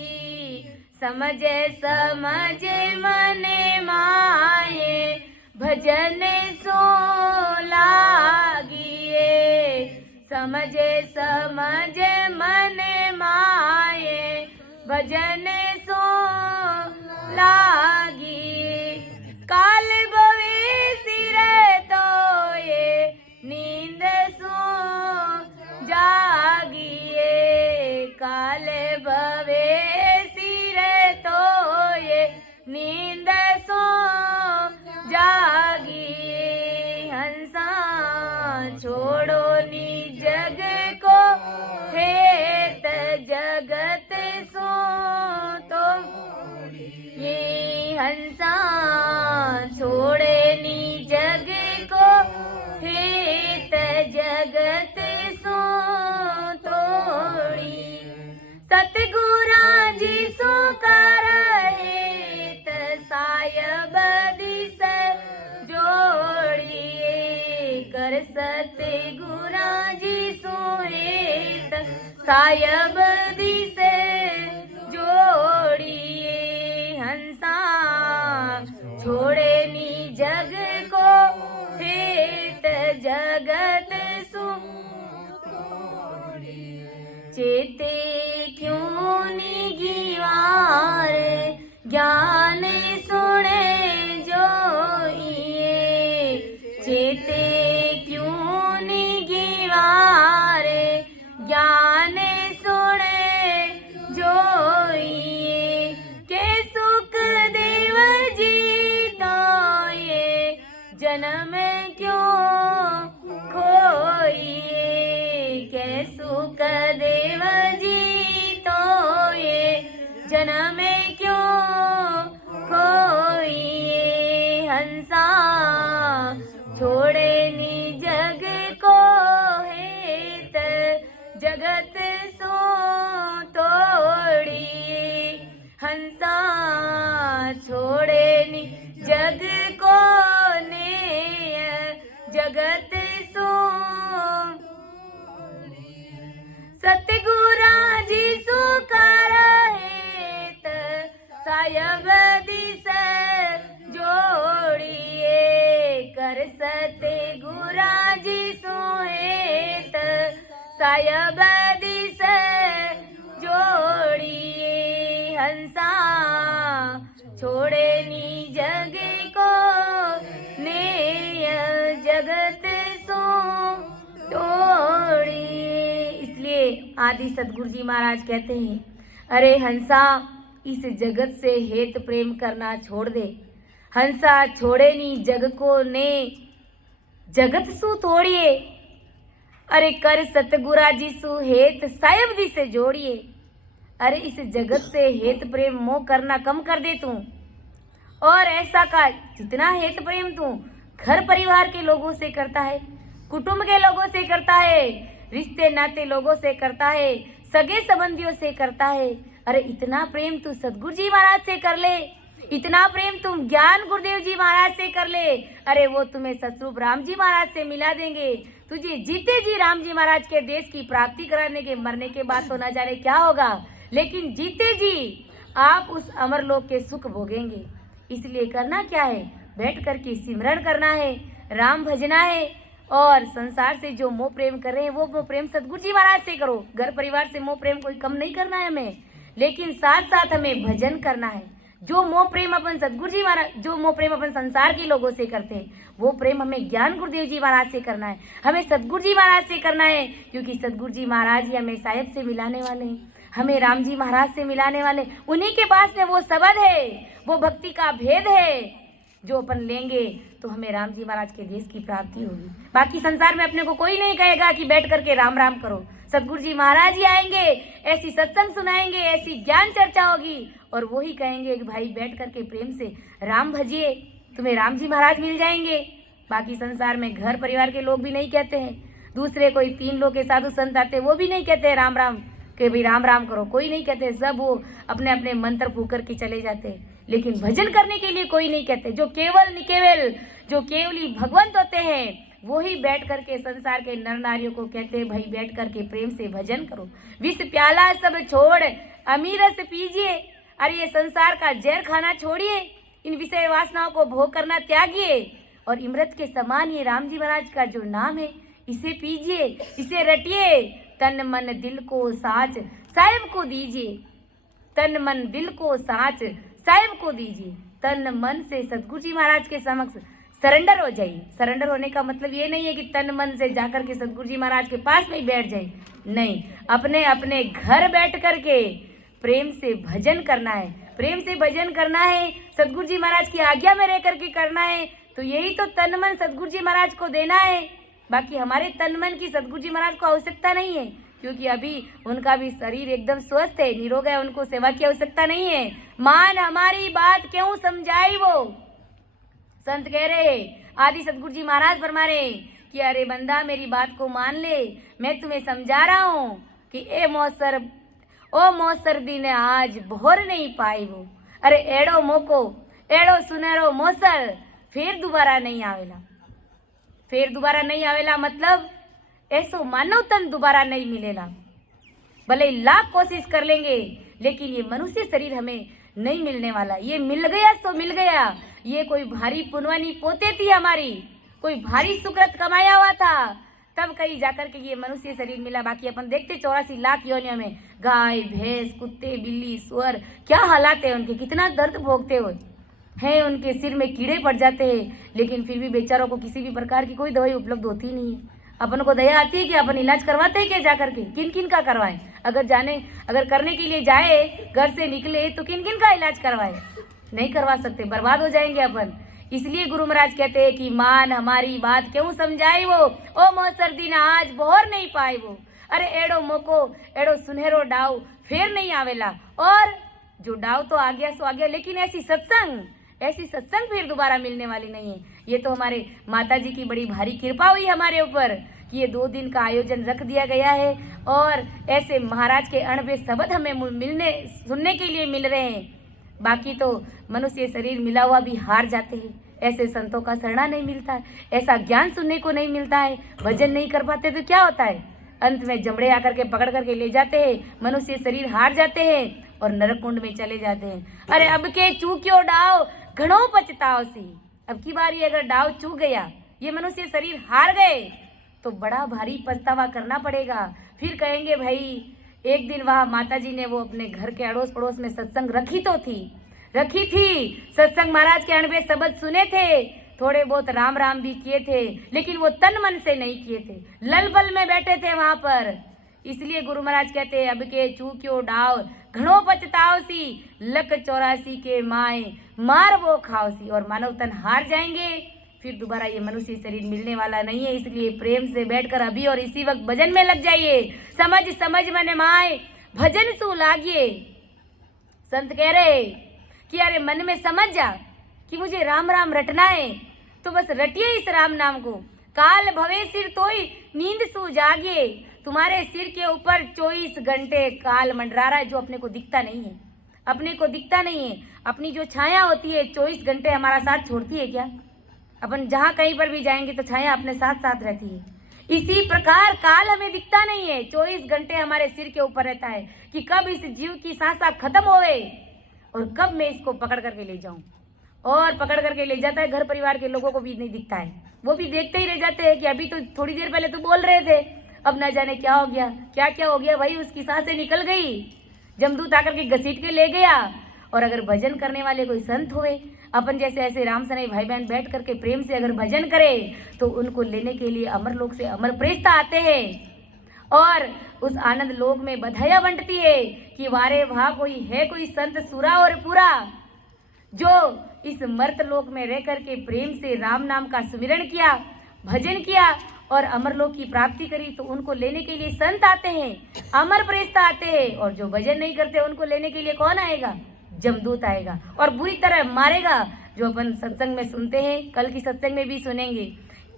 समझे समझे मने माये भजन सो लागिए समझे समझे मने माये भजन सो लागिए काल भविष्य रे तो ये नींद सो जागिए काल भविष्य रे तो ये नींद सो जागिए हंसा छोड़ो नी जग को हेत जगत सो तो ये हंसा छोड़े नी जग को हेत जगत सो तोड़ी सतगुरा जी सो कर हेत सायब दिस जोड़िए कर सतगुरा जी सो हेत सायब दिस जोड़िए हंसा छोड़े नी जग को हेत जगत सु चेते क्यों निगिवार ज्ञान सुने जोइए चेते क्यों निगिवार ज्ञान सुने जोइए के सुख देव जी तो ये जन्म क्यों खोइए के सुख देव जी तो ये जन्म क्यों खोइए हंसा छोड़े नी जग को हेत जगत सो तोड़िए हंसा छोड़े नी जग को ने जगत सो सतगुरा जी सो कर हेत सायब दिस जोड़िए कर सतगुरा जी सो हेत सायब दिस जोड़िए हंसा छोड़े नी जग को ने जगत सो तोड़िए इसलिए आदि सतगुरु जी महाराज कहते हैं अरे हंसा इस जगत से हेत प्रेम करना छोड़ दे हंसा छोड़े नी जग को ने जगत सु तोड़िए अरे कर सतगुरा जी सु हेत सायब दी से जोड़िए अरे इस जगत से हेत प्रेम मोह करना कम कर दे तू और ऐसा का जितना हेत प्रेम तू घर परिवार के लोगों से करता है कुटुंब के लोगों से करता है रिश्ते नाते लोगों से करता है सगे संबंधियों से करता है अरे इतना प्रेम तू सतगुरु जी महाराज से कर ले इतना प्रेम तुम ज्ञान गुरुदेव जी महाराज से कर ले अरे वो तुम्हें सतरूप राम जी महाराज से मिला देंगे तुझे जीते जी राम जी महाराज के देश की प्राप्ति कराने के मरने के बाद तो न जाने क्या होगा लेकिन जीते जी आप उस अमर लोक के सुख भोगेंगे इसलिए करना क्या है बैठ करके सिमरन करना है राम भजना है और संसार से जो मोह प्रेम कर रहे हैं वो मोह प्रेम सतगुरु जी महाराज से करो घर परिवार से मोह प्रेम कोई कम नहीं करना है हमें लेकिन साथ साथ हमें भजन करना है जो मोह प्रेम अपन सदगुरु जी महाराज, जो मोह प्रेम अपन संसार के लोगों से करते हैं, वो प्रेम हमें ज्ञान गुरुदेव जी महाराज से करना है, हमें सदगुरु जी महाराज से करना है, क्योंकि सदगुरु जी महाराज ही हमें साहिब से मिलाने वाले हैं, हमें राम जी महाराज से मिलाने वाले। उन्हीं के पास में वो शब्द है, वो भक्ति का भेद है जो अपन लेंगे तो हमें राम जी महाराज के देश की प्राप्ति होगी। बाकी संसार में अपने को कोई नहीं कहेगा कि बैठ करके राम राम करो। सदगुरु जी महाराज ही आएंगे, ऐसी सत्संग सुनाएंगे, ऐसी ज्ञान चर्चा होगी और वो ही कहेंगे कि भाई बैठ करके प्रेम से राम भजिए, तुम्हें राम जी महाराज मिल जाएंगे। बाकी संसार में घर परिवार के लोग भी नहीं कहते हैं, दूसरे कोई 3 लोग के साधु संत आते वो भी नहीं कहते राम राम कि भाई राम राम करो, कोई नहीं कहते। सब वो अपने अपने मंत्र फूक करके चले जाते हैं, लेकिन भजन करने के लिए कोई नहीं कहते। जो केवल निकेवल, जो केवली भगवंत होते हैं, वो ही बैठ करके संसार के नर नारियों को कहते हैं भाई बैठ करके प्रेम से भजन करो। विष प्याला सब छोड़ अमीर रस पीजिए। अरे ये संसार का जहर खाना छोड़िए, इन विषय वासनाओं को भोग करना त्यागिए और इमृत के समान ये राम जी महाराज का जो नाम है इसे पीजिए, इसे रटिए। तन मन दिल को साच साहिब को दीजिए, तन मन दिल को साच साहिब को दीजिए। तन मन से सदगुरु जी महाराज के समक्ष सरेंडर हो जाइए। सरेंडर होने का मतलब ये नहीं है कि तन मन से जाकर के सदगुरु जी महाराज के पास में ही बैठ जाए, नहीं, अपने अपने घर बैठ करके प्रेम से भजन करना है। प्रेम से भजन करना है, सदगुरु जी महाराज की आज्ञा में रह करके करना है, तो यही तो तन मन सदगुरु जी महाराज को देना है। बाकी हमारे तन मन की सदगुरु जी महाराज को आवश्यकता नहीं है, क्योंकि अभी उनका भी शरीर एकदम स्वस्थ है, निरोग है, उनको सेवा की आवश्यकता नहीं है। मान हमारी बात क्यों समझाई वो, संत कह रहे, आदि सदगुरु जी महाराज फरमा रहे कि अरे बंदा मेरी बात को मान ले, मैं तुम्हें समझा रहा हूँ कि ओ मौसर दिन आज भोर नहीं पाई वो। अरे एड़ो मोको एड़ो सुनहरो मौसर फिर दोबारा नहीं आवेला। फिर दोबारा नहीं आवेला मतलब ऐसो मानव तन दोबारा नहीं मिलेला। भले लाख कोशिश कर लेंगे लेकिन ये मनुष्य शरीर हमें नहीं मिलने वाला। ये मिल गया तो मिल गया, ये कोई भारी पुनवानी पोते थी हमारी, कोई भारी सुकृत कमाया हुआ था, तब कहीं जाकर के ये मनुष्य शरीर मिला। बाकी अपन देखते 84 लाख योनियों में गाय भैंस कुत्ते बिल्ली सुअर क्या हालात है उनके, कितना दर्द भोगते हुए हैं, उनके सिर में कीड़े पड़ जाते हैं, लेकिन फिर भी बेचारों को किसी भी प्रकार की कोई दवाई उपलब्ध होती नहीं है। अपन को दया आती है कि अपन इलाज करवाते हैं क्या जाकर के, किन किन का करवाएं। अगर करने के लिए जाए घर से निकले तो किन किन का इलाज करवाए, नहीं करवा सकते, बर्बाद हो जाएंगे अपन। इसलिए गुरु महाराज कहते हैं कि मान हमारी बात क्यों समझाई वो, ओ मौसर दिन आज बोहर नहीं पाए वो। अरे एड़ो मोको एड़ो सुनहरो डाव फिर नहीं आवेला। और जो डाव तो आ गया सो आ गया, लेकिन ऐसी सत्संग फिर दोबारा मिलने वाली नहीं है। ये तो हमारे माता जी की बड़ी भारी कृपा हुई हमारे ऊपर कि ये 2 दिन का आयोजन रख दिया गया है और ऐसे महाराज के अणबे शब्द हमें सुनने के लिए मिल रहे हैं। बाकी तो मनुष्य शरीर मिला हुआ भी हार जाते हैं, ऐसे संतों का शरणा नहीं मिलता है, ऐसा ज्ञान सुनने को नहीं मिलता है, भजन नहीं कर पाते तो क्या होता है, अंत में जमड़े आकर के पकड़ करके ले जाते हैं, मनुष्य शरीर हार जाते हैं और नरक कुंड में चले जाते हैं। अरे अब के चूक्यो डाव घणो पछताओ सी। अब की बारी अगर डाव चूक गया, ये मनुष्य शरीर हार गए तो बड़ा भारी पछतावा करना पड़ेगा। फिर कहेंगे भाई एक दिन वहाँ माता जी ने वो अपने घर के अड़ोस पड़ोस में सत्संग रखी थी, सत्संग महाराज के अणबे शब्द सुने थे, थोड़े बहुत राम राम भी किए थे, लेकिन वो तन मन से नहीं किए थे, लल बल में बैठे थे वहां पर। इसलिए गुरु महाराज कहते हैं अब के चूक्यो डाव घणो पछताओ सी, लक 84 के माए मार वो खाओ सी। और मानव तन हार जाएंगे, फिर दोबारा ये मनुष्य शरीर मिलने वाला नहीं है। इसलिए प्रेम से बैठकर अभी और इसी वक्त भजन में लग जाइए। समझ मन माए भजन सु लागिए। संत कह रहे कि अरे मन में समझ जा कि मुझे राम राम रटना है, तो बस रटिए इस राम नाम को। काल भवे सिर तोई नींद सु जागिए। तुम्हारे सिर के ऊपर 24 घंटे काल मंडरा रहा है, जो अपने को दिखता नहीं है, अपनी जो छाया होती है 24 घंटे हमारा साथ छोड़ती है क्या? अपन जहाँ कहीं पर भी जाएंगे तो छाया अपने साथ साथ रहती है। इसी प्रकार काल हमें दिखता नहीं है, 24 घंटे हमारे सिर के ऊपर रहता है कि कब इस जीव की सांस खत्म होवे और कब मैं इसको पकड़ करके ले जाऊं। और पकड़ करके ले जाता है, घर परिवार के लोगों को भी नहीं दिखता है, वो भी देखते ही रह जाते हैं कि अभी तो थोड़ी देर पहले तो बोल रहे थे, अब ना जाने क्या हो गया, क्या हो गया भाई। उसकी सांसें निकल गई, जमदूत आकर के घसीट के ले गया और अगर भजन करने वाले कोई संत हुए, अपन जैसे ऐसे राम सनाई भाई बहन बैठ करके प्रेम से अगर भजन करे तो उनको लेने के लिए अमर लोक से अमर प्रेरित आते हैं और उस आनंद लोक में बधाइयां बंटती है कि वारे वाह कोई है कोई संत सुरा और पूरा जो इस मर्त लोक में रह करके प्रेम से राम नाम का सुमिरन किया, भजन किया और अमरलोक की प्राप्ति करी। तो उनको लेने के लिए संत आते हैं, अमर प्रेरित आते हैं, और जो भजन नहीं करते उनको लेने के लिए कौन आएगा? जमदूत आएगा और बुरी तरह मारेगा। जो अपन सत्संग में सुनते हैं, कल की सत्संग में भी सुनेंगे,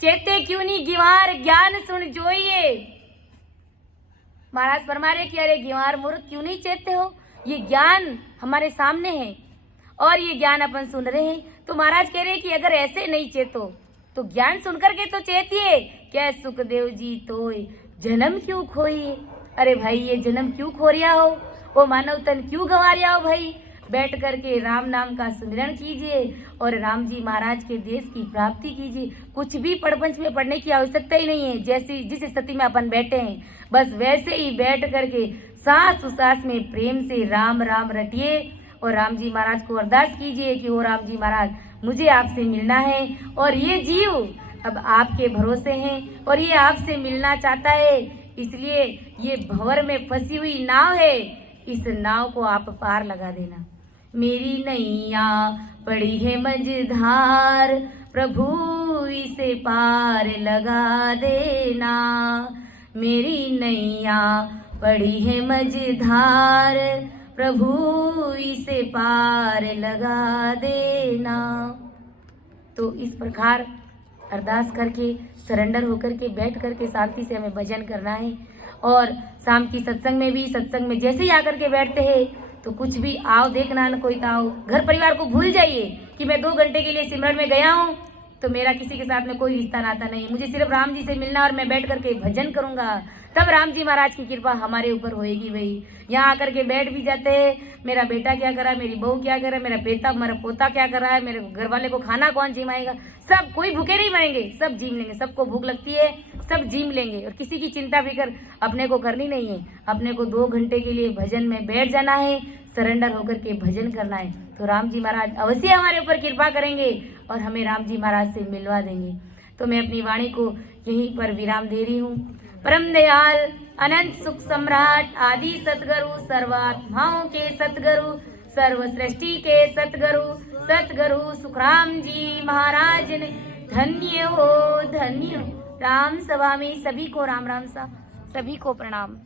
चेते क्यों नहीं गिवार ज्ञान सुन जोइए। महाराज फरमा रहे कि अरे गिवार मूर्ख क्यों नहीं चेते हो, ये ज्ञान हमारे सामने है और ये ज्ञान अपन सुन रहे हैं। तो महाराज कह रहे हैं कि अगर ऐसे नहीं चेतो तो ज्ञान सुन करके तो चेतिए। क्या सुखदेव जी तो जन्म क्यों खोइए? अरे भाई ये जन्म क्यों खो रिया हो, वो मानव तन क्यों गंवा रिया हो? भाई बैठ करके राम नाम का सुमिरन कीजिए और राम जी महाराज के देश की प्राप्ति कीजिए। कुछ भी प्रपंच में पढ़ने की आवश्यकता ही नहीं है। जैसी जिस स्थिति में अपन बैठे हैं बस वैसे ही बैठ करके सांस उसास में प्रेम से राम राम रटिए और राम जी महाराज को अरदास कीजिए कि ओ राम जी महाराज मुझे आपसे मिलना है और ये जीव अब आपके भरोसे हैं और ये आपसे मिलना चाहता है। इसलिए ये भंवर में फंसी हुई नाव है, इस नाव को आप पार लगा देना। मेरी नैया पड़ी है मझधार, प्रभु इसे पार लगा देना। मेरी नैया पड़ी है मझधार, प्रभु इसे पार लगा देना। तो इस प्रकार अरदास करके सरेंडर होकर के बैठ करके शांति से हमें भजन करना है। और शाम की सत्संग में भी, सत्संग में जैसे ही आकर के बैठते हैं तो कुछ भी आओ देखना न कोई ताओ, घर परिवार को भूल जाइए कि मैं 2 घंटे के लिए सिमरन में गया हूँ तो मेरा किसी के साथ में कोई रिश्ता नाता नहीं, मुझे सिर्फ राम जी से मिलना और मैं बैठ करके भजन करूंगा, तब राम जी महाराज की कृपा हमारे ऊपर होएगी। भाई यहाँ आकर के बैठ भी जाते हैं, मेरा बेटा क्या कर रहा है, मेरी बहू क्या कर रहा है, मेरा बेटा मेरा पोता क्या कर रहा है, मेरे घर वाले को खाना कौन जिमाएगा, सब कोई भूखे नहीं मरेंगे, सब जीम लेंगे। सबको भूख लगती है, सब जीम लेंगे और किसी की चिंता फिक्र अपने को करनी नहीं है। अपने को 2 घंटे के लिए भजन में बैठ जाना है, सरेंडर होकर के भजन करना है। तो राम जी महाराज अवश्य हमारे ऊपर कृपा करेंगे और हमें राम जी महाराज से मिलवा देंगे। तो मैं अपनी वाणी को यहीं पर विराम दे रही हूँ। परम दयाल अनंत सुख सम्राट आदि सतगुरु, सर्वात्माओं के सतगुरु, सर्व सृष्टि के सतगुरु, सतगुरु सुखराम जी महाराज ने धन्य हो, धन्य हो। राम सभा में सभी को राम राम सा, सभी को प्रणाम।